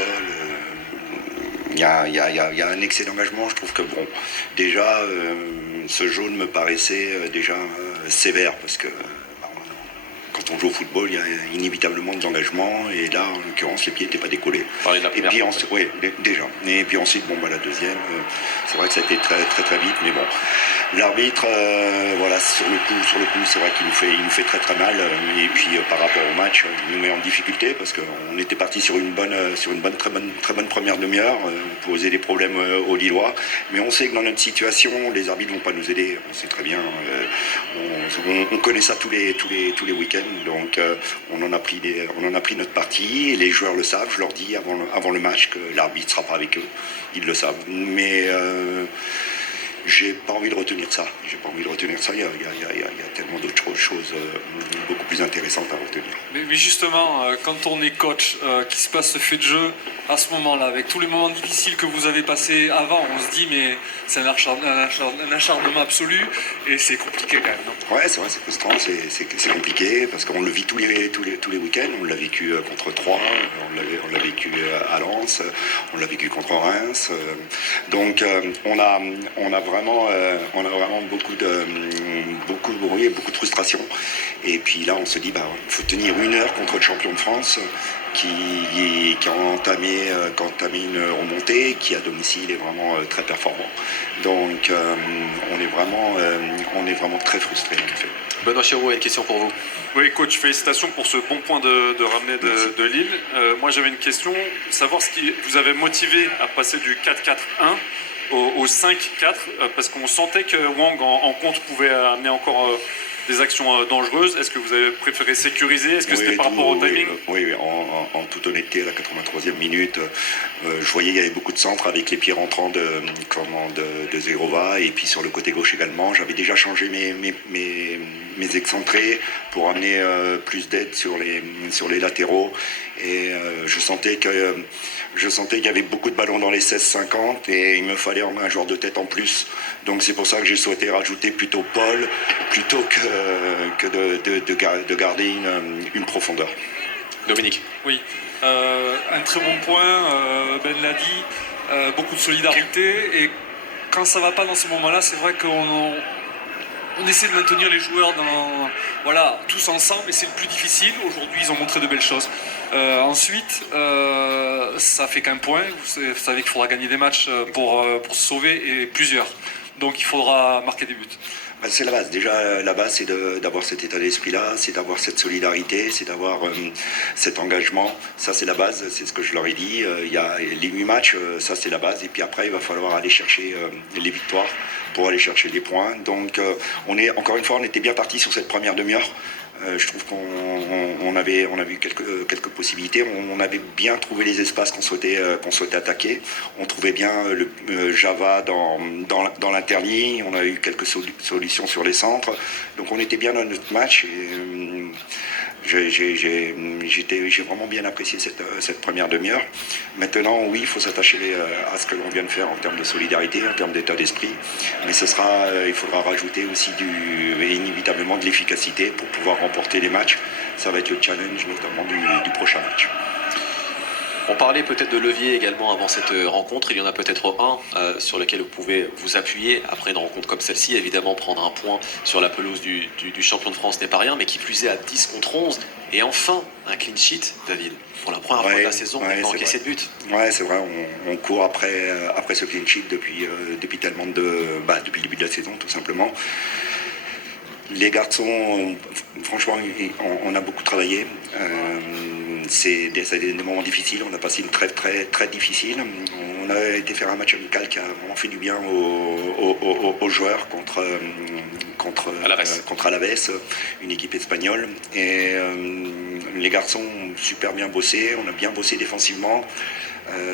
Il y a un excès d'engagement. Je trouve que bon, déjà ce jaune me paraissait déjà sévère parce que quand on joue au football, il y a inévitablement de l'engagement, et là, en l'occurrence, les pieds n'étaient pas décollés. Et puis ensuite, oui, déjà. Et puis ensuite, la deuxième, c'est vrai que ça a été très, très, très vite, mais bon. L'arbitre, voilà, sur le coup, c'est vrai qu'il nous fait très, très mal. Et puis, par rapport au match, il nous met en difficulté parce qu'on était parti sur une très bonne première demi-heure. On posait des problèmes aux Lillois, mais on sait que dans notre situation, les arbitres ne vont pas nous aider. On sait très bien. On connaît ça tous les week-ends. Donc on en a pris notre parti, et les joueurs le savent. Je leur dis avant le match que l'arbitre ne sera pas avec eux, ils le savent, mais j'ai pas envie de retenir ça. Il y a tellement d'autres choses beaucoup plus intéressantes à retenir. Mais justement, quand on est coach, qu'il se passe ce fait de jeu à ce moment-là, avec tous les moments difficiles que vous avez passés avant, on se dit mais c'est un acharnement absolu, et c'est compliqué quand même, non? Ouais, c'est vrai, c'est frustrant, c'est compliqué parce qu'on le vit tous les week-ends. On l'a vécu contre Troyes, on l'a vécu à Lens, on l'a vécu contre Reims. Donc on a vraiment beaucoup de bruit et beaucoup de frustration. Et puis là, on se dit, il faut tenir 1 heure contre le champion de France qui a entamé une remontée, qui à domicile est vraiment très performant. Donc on est vraiment très frustré en effet. Benoît Chéreau a une question pour vous. Oui, coach, félicitations pour ce bon point de ramener de Lille. Moi, j'avais une question, savoir ce qui vous avait motivé à passer du 4-4-1 au 5-4, parce qu'on sentait que Wang en contre pouvait amener encore des actions dangereuses. Est-ce que vous avez préféré sécuriser? Est-ce que c'était par rapport au timing? Oui, en toute honnêteté, à la 83e minute, je voyais qu'il y avait beaucoup de centres avec les pieds rentrants de Zerova, et puis sur le côté gauche également. J'avais déjà changé mes excentrés pour amener plus d'aide sur les latéraux, et je sentais qu'il y avait beaucoup de ballons dans les 16-50 et il me fallait un joueur de tête en plus. Donc c'est pour ça que j'ai souhaité rajouter plutôt Paul plutôt que de garder une profondeur. Dominique. Oui, un très bon point, Ben l'a dit, beaucoup de solidarité, et quand ça va pas dans ce moment-là, c'est vrai qu'on essaie de maintenir les joueurs tous ensemble, et c'est le plus difficile. Aujourd'hui, ils ont montré de belles choses. Ensuite, ça fait qu'un point. Vous savez qu'il faudra gagner des matchs pour se sauver, et plusieurs. Donc il faudra marquer des buts. C'est la base. Déjà, la base, c'est d'avoir cet état d'esprit-là, c'est d'avoir cette solidarité, c'est d'avoir cet engagement. Ça, c'est la base, c'est ce que je leur ai dit. Il y a les 8 matchs, ça, c'est la base. Et puis après, il va falloir aller chercher les victoires pour aller chercher les points. Donc, encore une fois, on était bien parti sur cette première demi-heure. Je trouve qu'on avait vu quelques possibilités. On avait bien trouvé les espaces qu'on souhaitait attaquer. On trouvait bien le Java dans l'interligne. On a eu quelques solutions sur les centres. Donc on était bien dans notre match. Et, j'ai vraiment bien apprécié cette première demi-heure. Maintenant, oui, il faut s'attacher à ce que l'on vient de faire en termes de solidarité, en termes d'état d'esprit. Mais il faudra rajouter aussi inévitablement de l'efficacité pour pouvoir remporter les matchs. Ça va être le challenge notamment du prochain match. On parlait peut-être de levier également avant cette rencontre. Il y en a peut-être un sur lequel vous pouvez vous appuyer après une rencontre comme celle-ci. Évidemment, prendre un point sur la pelouse du champion de France n'est pas rien, mais qui plus est à 10 contre 11. Et enfin, un clean sheet, David. Pour la première fois de la saison, on a encaissé de buts. Ouais, c'est vrai, on court après ce clean sheet depuis le début de la saison, tout simplement. Les garçons, franchement, on a beaucoup travaillé. C'est des moments difficiles. On a passé une très très très difficile. On a été faire un match amical qui a vraiment fait du bien aux joueurs contre Alaves, une équipe espagnole. Et les garçons ont super bien bossé. On a bien bossé défensivement.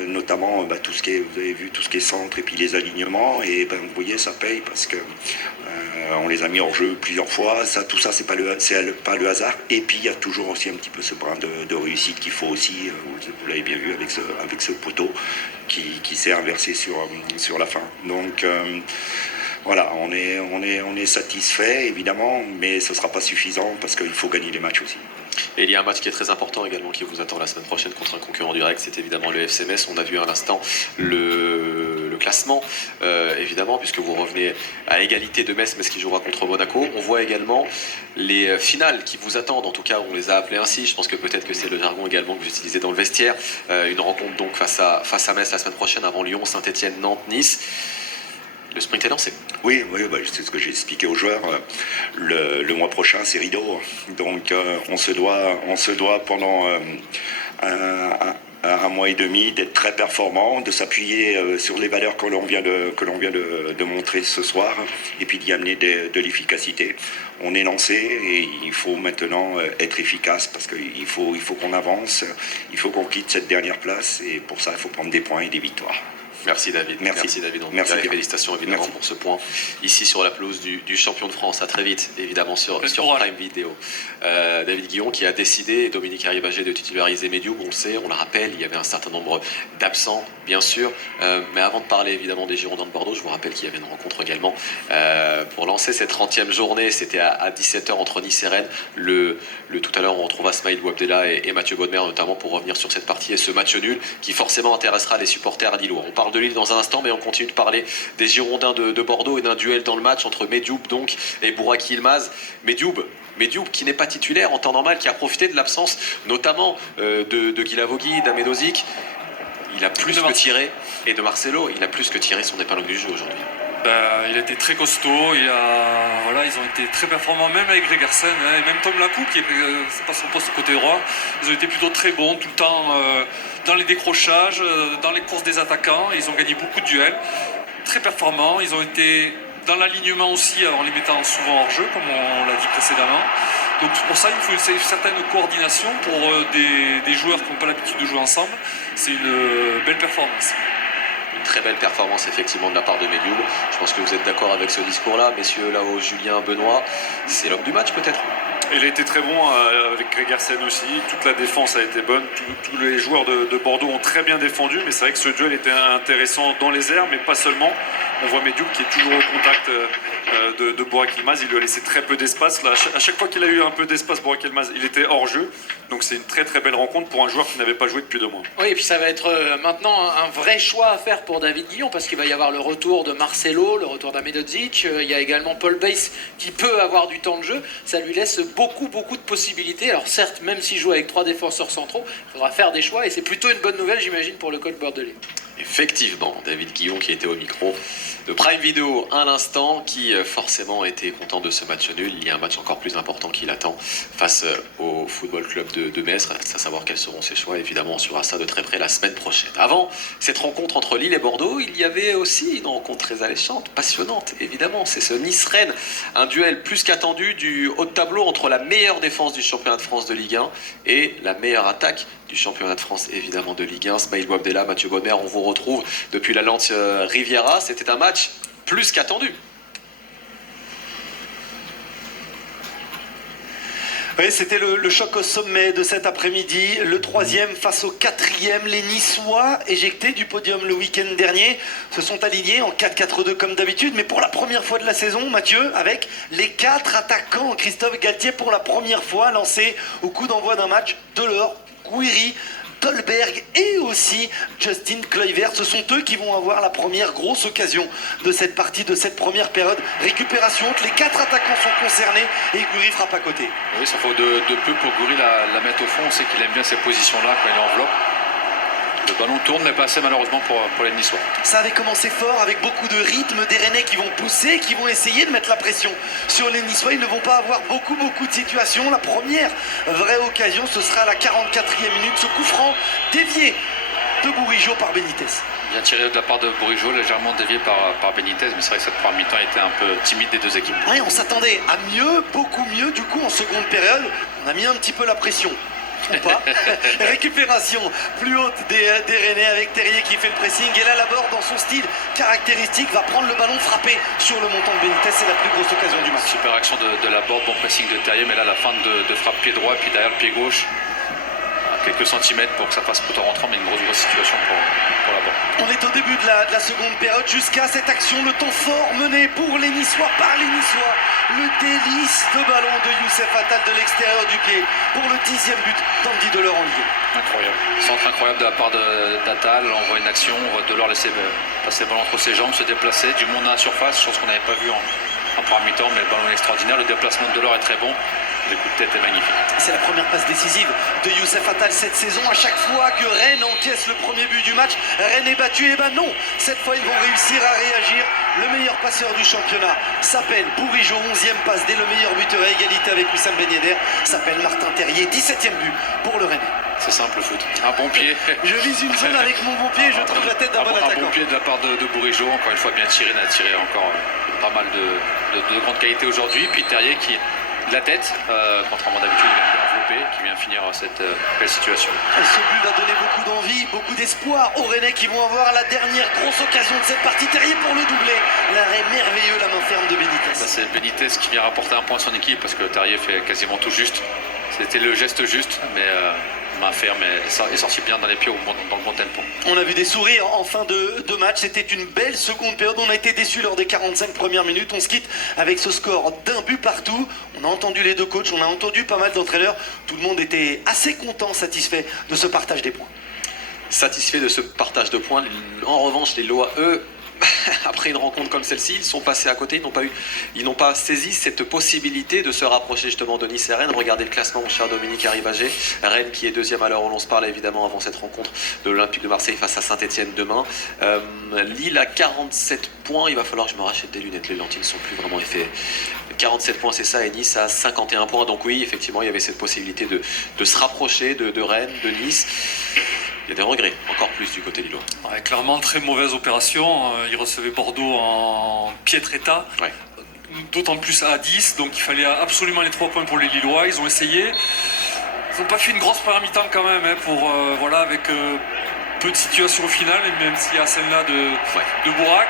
Notamment tout ce qui est, vous avez vu, tout ce qui est centre et puis les alignements, et vous voyez, ça paye parce que on les a mis hors jeu plusieurs fois. Tout ça c'est pas le hasard, et puis il y a toujours aussi un petit peu ce brin de réussite qu'il faut aussi, vous l'avez bien vu avec ce poteau qui s'est inversé sur la fin. Donc voilà, on est satisfait évidemment, mais ce ne sera pas suffisant parce qu'il faut gagner les matchs aussi. Et il y a un match qui est très important également qui vous attend la semaine prochaine contre un concurrent direct, c'est évidemment le FC Metz. On a vu à l'instant le classement, évidemment, puisque vous revenez à égalité de Metz qui jouera contre Monaco. On voit également les finales qui vous attendent, en tout cas on les a appelées ainsi. Je pense que peut-être que c'est le jargon également que vous utilisez dans le vestiaire. Une rencontre donc face à Metz la semaine prochaine avant Lyon, Saint-Etienne, Nantes, Nice. Le sprint est lancé. Oui, c'est ce que j'ai expliqué aux joueurs. Le mois prochain, c'est rideau. Donc, on se doit pendant un mois et demi d'être très performant, de s'appuyer sur les valeurs que l'on vient de montrer ce soir, et puis d'y amener de l'efficacité. On est lancé et il faut maintenant être efficace parce qu'il faut qu'on avance, il faut qu'on quitte cette dernière place, et pour ça, il faut prendre des points et des victoires. Merci David. Merci David. Félicitations évidemment pour ce point ici sur la pelouse du champion de France. À très vite évidemment sur Prime Video. David Guillon qui a décidé, et Dominique Arribagé, de titulariser Médioub. On le sait, on le rappelle, il y avait un certain nombre d'absents bien sûr. Mais avant de parler évidemment des Girondins de Bordeaux, je vous rappelle qu'il y avait une rencontre également pour lancer cette 30e journée. C'était à 17h entre Nice et Rennes. Tout à l'heure on retrouva Smaïl Bouabdella et Mathieu Bodmer notamment pour revenir sur cette partie et ce match nul qui forcément intéressera les supporters lillois. On parle de Lille dans un instant, mais on continue de parler des Girondins de Bordeaux et d'un duel dans le match entre Médioub donc et Bouraki Yilmaz. Médioub qui n'est pas titulaire en temps normal, qui a profité de l'absence notamment de Guilavogui, d'Amedozic. Il a plus que tiré, et de Marcelo, il a plus que tiré son épingle du jeu aujourd'hui. Il a été très costaud, ils ont été très performants, même avec Gregersen, et même Tom Lacou, c'est pas son poste côté droit, ils ont été plutôt très bons tout le temps dans les décrochages, dans les courses des attaquants, ils ont gagné beaucoup de duels, très performants, ils ont été dans l'alignement aussi en les mettant souvent hors jeu, comme on l'a dit précédemment. Donc pour ça, il faut une certaine coordination pour des joueurs qui n'ont pas l'habitude de jouer ensemble, c'est une belle performance. Une très belle performance effectivement de la part de Medioub. Je pense que vous êtes d'accord avec ce discours-là, messieurs, là-haut, Julien, Benoît, c'est l'homme du match peut-être. Il a été très bon avec Gregersen aussi, toute la défense a été bonne, tous les joueurs de Bordeaux ont très bien défendu, mais c'est vrai que ce duel était intéressant dans les airs, mais pas seulement. On voit Medioub qui est toujours au contact de Burak Yılmaz, il lui a laissé très peu d'espace. Là, à chaque fois qu'il a eu un peu d'espace, Burak Yılmaz, il était hors jeu. Donc c'est une très très belle rencontre pour un joueur qui n'avait pas joué depuis 2 mois. Oui, et puis ça va être maintenant un vrai choix à faire pour David Guillon, parce qu'il va y avoir le retour de Marcelo, le retour d'Ahmedhodzic, il y a également Paul Bass qui peut avoir du temps de jeu, ça lui laisse beaucoup de possibilités. Alors certes, même s'il joue avec 3 défenseurs centraux, il faudra faire des choix, et c'est plutôt une bonne nouvelle, j'imagine, pour le coach bordelais. Effectivement, David Guillon qui était au micro de Prime Video à l'instant, qui forcément était content de ce match nul. Il y a un match encore plus important qui l'attend face au Football Club de Metz. Reste à savoir quels seront ses choix. Évidemment, on suivra ça de très près la semaine prochaine. Avant cette rencontre entre Lille et Bordeaux, il y avait aussi une rencontre très alléchante, passionnante, évidemment. C'est ce Nice-Rennes, un duel plus qu'attendu du haut de tableau entre la meilleure défense du championnat de France de Ligue 1 et la meilleure attaque du championnat de France, évidemment, de Ligue 1. Smaïl Bouabdella, Mathieu Bonner, on vous retrouve depuis la Lente Riviera. C'était un match plus qu'attendu. Oui, c'était le choc au sommet de cet après-midi, le 3e face au 4e. Les Niçois, éjectés du podium le week-end dernier, se sont alignés en 4-4-2 comme d'habitude, mais pour la première fois de la saison, Mathieu, avec les 4 attaquants. Christophe Galtier, pour la première fois, lancé au coup d'envoi d'un match. Delors, Gouiri, Dolberg et aussi Justin Kluivert. Ce sont eux qui vont avoir la première grosse occasion de cette partie, de cette première période. Récupération, les 4 attaquants sont concernés et Gouiri frappe à côté. Oui, ça faut de peu pour Gouiri la mettre au fond. On sait qu'il aime bien ces positions-là quand il enveloppe. Le ballon tourne, mais pas assez malheureusement pour les Niçois. Ça avait commencé fort avec beaucoup de rythme, des Rennais qui vont pousser, qui vont essayer de mettre la pression sur les Niçois. Ils ne vont pas avoir beaucoup de situations. La première vraie occasion, ce sera à la 44e minute. Ce coup franc dévié de Bourigeaud par Benitez. Bien tiré de la part de Bourigeaud, légèrement dévié par Benitez, mais c'est vrai que cette première mi-temps était un peu timide des deux équipes. Oui, on s'attendait à mieux, beaucoup mieux. Du coup, en seconde période, on a mis un petit peu la pression. Ou pas. Récupération plus haute des Rennais avec Terrier qui fait le pressing, et là Laborde dans son style caractéristique va prendre le ballon, frapper sur le montant de Benitez. C'est la plus grosse occasion du match. Super action de Laborde, bon pressing de Terrier, mais là la fin de frappe pied droit, puis derrière le pied gauche, quelques centimètres pour que ça fasse poteau rentrant, mais une grosse situation pour Laborde. On est au début de la seconde période, jusqu'à cette action, le temps fort mené pour les Niçois, par les Niçois. Le délice de ballon de Youssef Attal de l'extérieur du pied pour le 10e but d'Andy Delors en Ligue 1. Incroyable. Centre incroyable de la part d'Attal. On voit une action, on voit Delors laisser passer le ballon entre ses jambes, se déplacer, du monde à la surface, chose qu'on n'avait pas vu en première mi-temps, mais le ballon est extraordinaire. Le déplacement de Delors est très bon. Le coup de tête est magnifique. C'est la première passe décisive de Youssef Attal cette saison. À chaque fois que Rennes encaisse le premier but du match, Rennes est battu. Et ben non, cette fois ils vont réussir à réagir. Le meilleur passeur du championnat s'appelle Bourigeaud, 11e passe dès le meilleur buteur à égalité avec Wissam Ben Yedder, s'appelle Martin Terrier, 17e but pour le Rennes. C'est simple le foot. Un bon pied. Je vise une zone avec mon bon pied et je trouve la tête d'un bon attaquant. Un bon pied de la part de Bourigeaud, encore une fois bien tiré, il a tiré encore pas mal de grande qualité aujourd'hui. Puis Terrier qui de la tête, contrairement d'habitude, il vient bien envelopper, qui vient finir cette belle situation. Et ce but va donner beaucoup d'envie, beaucoup d'espoir aux Rennais qui vont avoir la dernière grosse occasion de cette partie. Terrier pour le doubler. L'arrêt merveilleux, la main ferme de Benitez. Ça, c'est Benitez qui vient rapporter un point à son équipe parce que Terrier fait quasiment tout juste. C'était le geste juste, mais main ferme est sorti bien dans les pieds dans le bon tempo. On a vu des sourires en fin de match. C'était une belle seconde période. On a été déçus lors des 45 premières minutes. On se quitte avec ce score d'un but partout. On a entendu les deux coachs, on a entendu pas mal d'entraîneurs. Tout le monde était assez content, satisfait de ce partage des points. Satisfait de ce partage de points. En revanche, les Lois, eux, après une rencontre comme celle-ci, ils sont passés à côté, ils n'ont pas saisi cette possibilité de se rapprocher justement de Nice et Rennes. Regardez le classement, mon cher Dominique Arrivagé. Rennes qui est deuxième à l'heure où l'on se parle évidemment avant cette rencontre de l'Olympique de Marseille face à Saint-Etienne demain. Lille à 47 points, il va falloir que je me rachète des lunettes, les lentilles ne sont plus vraiment effets. 47 points c'est ça, et Nice à 51 points, donc oui effectivement il y avait cette possibilité de se rapprocher de Rennes, de Nice. Il y a des regrets, encore plus du côté lillois. Ouais, clairement, très mauvaise opération. Ils recevaient Bordeaux en piètre état. Ouais. D'autant plus à 10, donc il fallait absolument les 3 points pour les Lillois. Ils ont essayé. Ils n'ont pas fait une grosse première mi-temps quand même, avec peu de situations au final, même s'il y a celle-là de Bourak.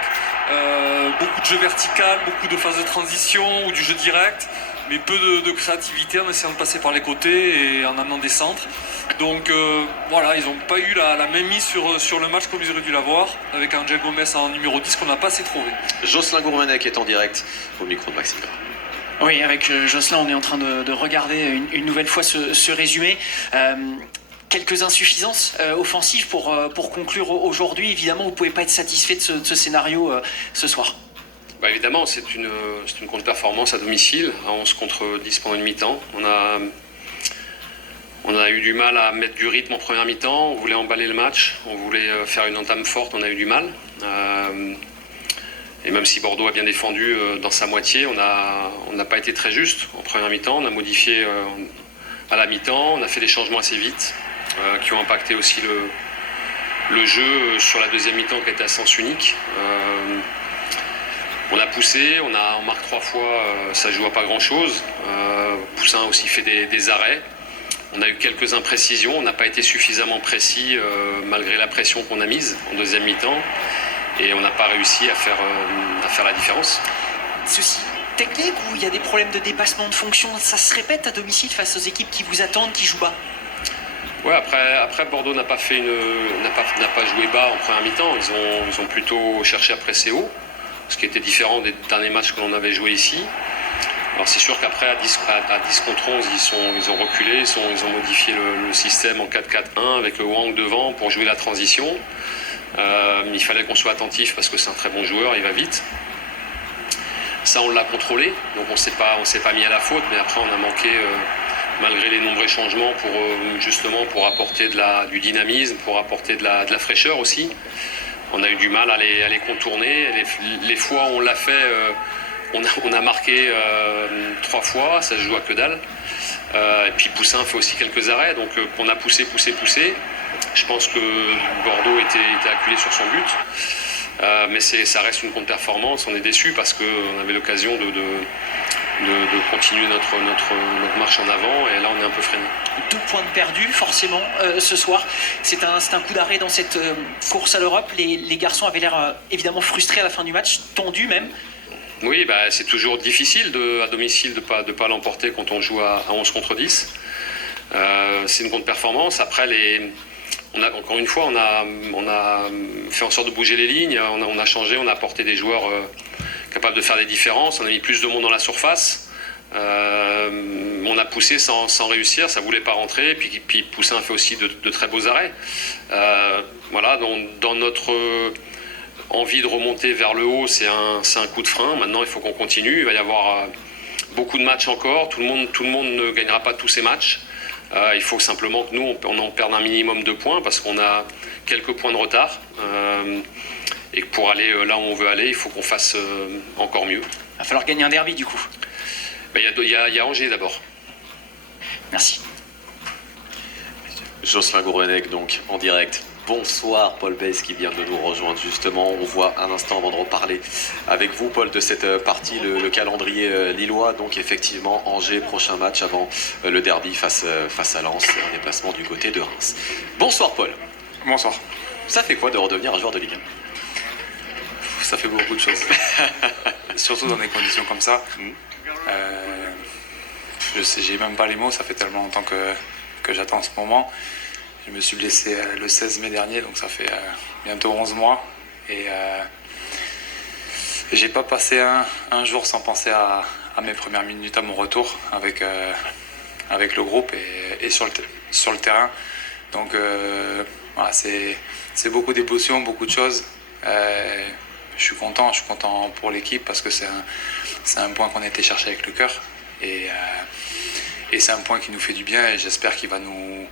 Beaucoup de jeux vertical, beaucoup de phases de transition ou du jeu direct, mais peu de créativité en essayant de passer par les côtés et en amenant des centres. Donc ils n'ont pas eu la même mise sur le match comme ils auraient dû l'avoir, avec Angel Gomez en numéro 10 qu'on n'a pas assez trouvé. Jocelyn Gourvenec est en direct au micro de Maxime Gras. Oui, avec Jocelyn, on est en train de regarder une nouvelle fois ce résumé. Quelques insuffisances offensives pour conclure aujourd'hui. Évidemment, vous ne pouvez pas être satisfait de ce scénario ce soir. Évidemment, c'est une contre-performance à domicile, à 11 contre 10 pendant une mi-temps. On a eu du mal à mettre du rythme en première mi-temps, on voulait emballer le match, on voulait faire une entame forte, on a eu du mal. Et même si Bordeaux a bien défendu dans sa moitié, on n'a pas été très juste en première mi-temps. On a modifié à la mi-temps, on a fait des changements assez vite qui ont impacté aussi le jeu sur la deuxième mi-temps qui était à sens unique. On a poussé, on marque 3 fois, ça joue à pas grand-chose. Poussin a aussi fait des arrêts. On a eu quelques imprécisions, on n'a pas été suffisamment précis malgré la pression qu'on a mise en deuxième mi-temps. Et on n'a pas réussi à faire la différence. Ceci technique ou il y a des problèmes de dépassement de fonction? Ça se répète à domicile face aux équipes qui vous attendent, qui jouent bas? Ouais, après Bordeaux n'a pas joué bas en première mi-temps. Ils ont plutôt cherché à presser haut, ce qui était différent des derniers matchs que l'on avait joué ici. Alors c'est sûr qu'après à 10 contre 11 ils ont reculé, ils ont modifié le système en 4-4-1 avec le Wang devant pour jouer la transition. Il fallait qu'on soit attentif parce que c'est un très bon joueur, il va vite. Ça on l'a contrôlé, donc on s'est pas mis à la faute, mais après on a manqué malgré les nombreux changements pour apporter du dynamisme, pour apporter de la fraîcheur aussi. On a eu du mal à les contourner. Les fois où on l'a fait, on a marqué 3 fois, ça se joue à que dalle. Et puis Poussin fait aussi quelques arrêts, donc on a poussé. Je pense que Bordeaux était acculé sur son but. Mais ça reste une contre-performance, on est déçus parce qu'on avait l'occasion de continuer notre marche en avant et là on est un peu freiné. 2 points de perdus forcément ce soir. C'est un coup d'arrêt dans cette course à l'Europe. Les garçons avaient l'air évidemment frustrés à la fin du match, tendus même. Oui, c'est toujours difficile à domicile de pas l'emporter quand on joue à 11 contre 10. C'est une contre-performance. Après, encore une fois, on a fait en sorte de bouger les lignes, on a changé, on a apporté des joueurs capables de faire des différences, on a mis plus de monde dans la surface. On a poussé sans réussir, ça ne voulait pas rentrer, puis Poussin a fait aussi de très beaux arrêts. Dans notre envie de remonter vers le haut, c'est un coup de frein. Maintenant, il faut qu'on continue. Il va y avoir beaucoup de matchs encore. Tout le monde ne gagnera pas tous ces matchs. Il faut simplement que nous, on en perde un minimum de points parce qu'on a quelques points de retard. Et que pour aller là où on veut aller, il faut qu'on fasse encore mieux. Il va falloir gagner un derby du coup. Il y a Angers d'abord. Merci. Jocelyn Gourvenec donc en direct. Bonsoir Paul Besse qui vient de nous rejoindre justement. On voit un instant avant de reparler avec vous Paul de cette partie, le calendrier lillois. Donc effectivement Angers, prochain match avant le derby face à Lens, un déplacement du côté de Reims. Bonsoir Paul. Bonsoir. Ça fait quoi de redevenir un joueur de Ligue 1? Ça fait beaucoup de choses. Surtout dans des conditions comme ça. J'ai même pas les mots, ça fait tellement longtemps que j'attends ce moment. Je me suis blessé le 16 mai dernier, donc ça fait bientôt 11 mois. Et j'ai pas passé un jour sans penser à mes premières minutes, à mon retour avec le groupe et sur le terrain. Donc voilà, c'est beaucoup d'émotions, beaucoup de choses. je suis content pour l'équipe parce que c'est un point qu'on a été chercher avec le cœur et c'est un point qui nous fait du bien et j'espère qu'il va nous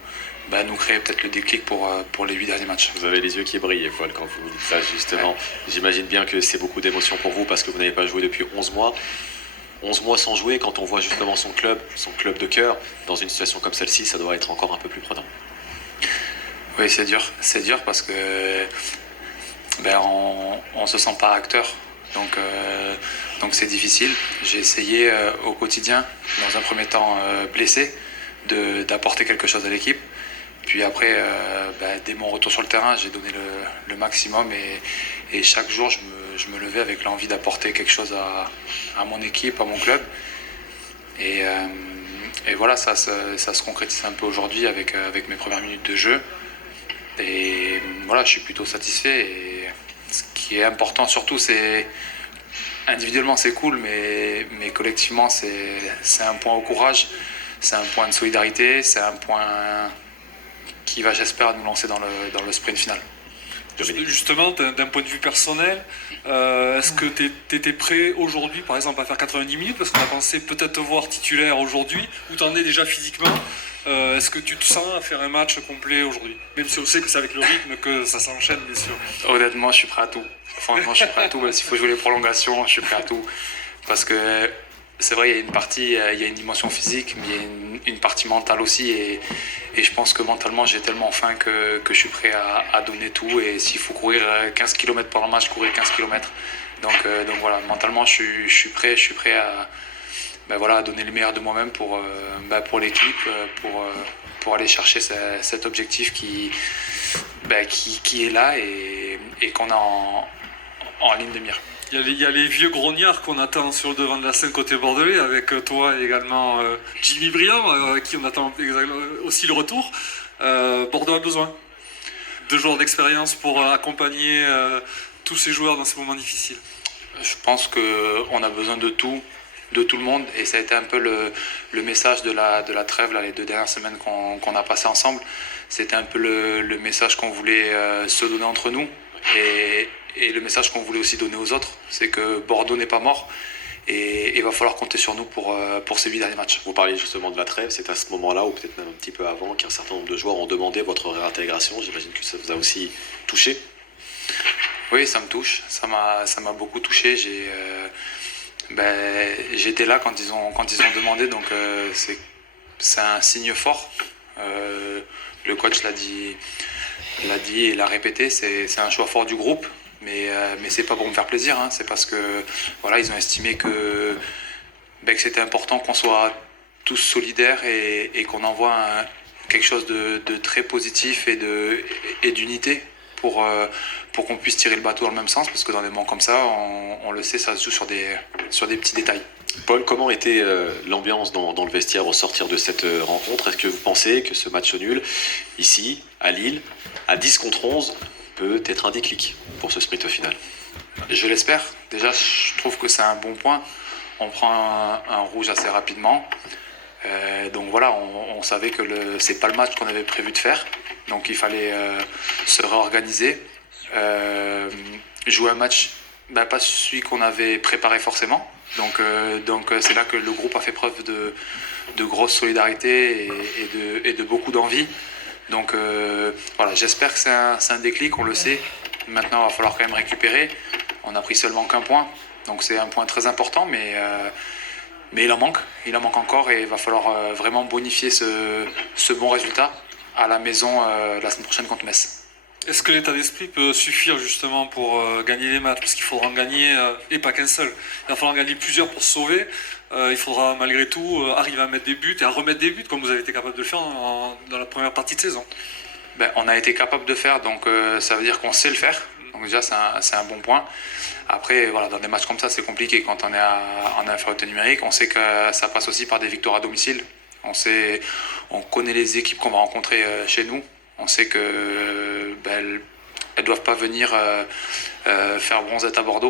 créer peut-être le déclic pour les 8 derniers matchs. Vous avez les yeux qui brillent, Paul, quand vous dites ça, justement. Ouais. J'imagine bien que c'est beaucoup d'émotions pour vous parce que vous n'avez pas joué depuis 11 mois. 11 mois sans jouer, quand on voit justement son club de cœur, dans une situation comme celle-ci, ça doit être encore un peu plus prenant. Oui, c'est dur parce que on se sent pas acteur, donc c'est difficile. J'ai essayé au quotidien, dans un premier temps blessé, d'apporter quelque chose à l'équipe. Puis après, dès mon retour sur le terrain, j'ai donné le maximum et chaque jour, je me levais avec l'envie d'apporter quelque chose à mon équipe, à mon club. Et voilà, ça se concrétise un peu aujourd'hui avec mes premières minutes de jeu. Et voilà, je suis plutôt satisfait. Et ce qui est important surtout, c'est individuellement c'est cool, mais collectivement c'est un point au courage, c'est un point de solidarité, c'est un point qui va, j'espère, nous lancer dans le sprint final. Justement, d'un point de vue personnel, est-ce que tu étais prêt aujourd'hui, par exemple, à faire 90 minutes? Parce qu'on a pensé peut-être te voir titulaire aujourd'hui, ou tu en es déjà physiquement. Est-ce que tu te sens à faire un match complet aujourd'hui? Même si on sait que c'est avec le rythme que ça s'enchaîne, bien sûr. Honnêtement, je suis prêt à tout. Franchement, je suis prêt à tout. Même s'il faut jouer les prolongations, je suis prêt à tout. Parce que c'est vrai, il y a une partie, il y a une dimension physique, mais il y a une partie mentale aussi. Et je pense que mentalement, j'ai tellement faim que je suis prêt à donner tout. Et s'il faut courir 15 km pendant le match, courir 15 km. Donc voilà, mentalement, je suis prêt à donner le meilleur de moi-même pour l'équipe, pour aller chercher cet objectif qui est là et qu'on a en ligne de mire. Il y a les vieux grognards qu'on attend sur le devant de la scène côté bordelais, avec toi et également Jimmy Briand, qui on attend aussi le retour. Bordeaux a besoin de joueurs d'expérience pour accompagner tous ces joueurs dans ces moments difficiles. Je pense qu'on a besoin de tout le monde, et ça a été un peu le message de la trêve, là, les 2 dernières semaines qu'on a passé ensemble. C'était un peu le message qu'on voulait se donner entre nous, et le message qu'on voulait aussi donner aux autres, c'est que Bordeaux n'est pas mort, et il va falloir compter sur nous pour ces 8 derniers matchs. Vous parliez justement de la trêve, c'est à ce moment-là, ou peut-être même un petit peu avant, qu'un certain nombre de joueurs ont demandé votre réintégration. J'imagine que ça vous a aussi touché. Oui, ça me touche, ça m'a beaucoup touché. J'étais là quand ils ont demandé, donc c'est un signe fort. Le coach l'a dit et l'a répété, c'est un choix fort du groupe, mais c'est pas pour me faire plaisir, hein, c'est parce que voilà, ils ont estimé que c'était important qu'on soit tous solidaires et qu'on envoie quelque chose de très positif et d'unité pour qu'on puisse tirer le bateau dans le même sens, parce que dans des moments comme ça, on le sait, ça se joue sur des petits détails. Paul, comment était l'ambiance dans le vestiaire au sortir de cette rencontre? Est-ce que vous pensez que ce match nul, ici, à Lille, à 10 contre 11, peut être un déclic pour ce sprint final? Je l'espère. Déjà, je trouve que c'est un bon point. On prend un rouge assez rapidement. Donc voilà, on savait que c'est pas le match qu'on avait prévu de faire. Donc il fallait se réorganiser. Jouer un match, pas celui qu'on avait préparé forcément. Donc c'est là que le groupe a fait preuve de grosse solidarité et de beaucoup d'envie. Donc voilà, j'espère que c'est un déclic, on le sait. Maintenant, il va falloir quand même récupérer. On n'a pris seulement qu'un point, donc c'est un point très important, mais il en manque encore, et il va falloir vraiment bonifier ce bon résultat à la maison la semaine prochaine contre Metz. Est-ce que l'état d'esprit peut suffire justement pour gagner les matchs? Parce qu'il faudra en gagner, et pas qu'un seul. Il va falloir en gagner plusieurs pour se sauver. Il faudra malgré tout arriver à mettre des buts et à remettre des buts, comme vous avez été capable de le faire dans la première partie de saison. On a été capable de faire, donc ça veut dire qu'on sait le faire. Donc déjà, c'est un bon point. Après, voilà, dans des matchs comme ça, c'est compliqué. Quand on est en infériorité numérique, on sait que ça passe aussi par des victoires à domicile. On connaît les équipes qu'on va rencontrer chez nous. On sait que elles doivent pas venir faire bronzette à Bordeaux.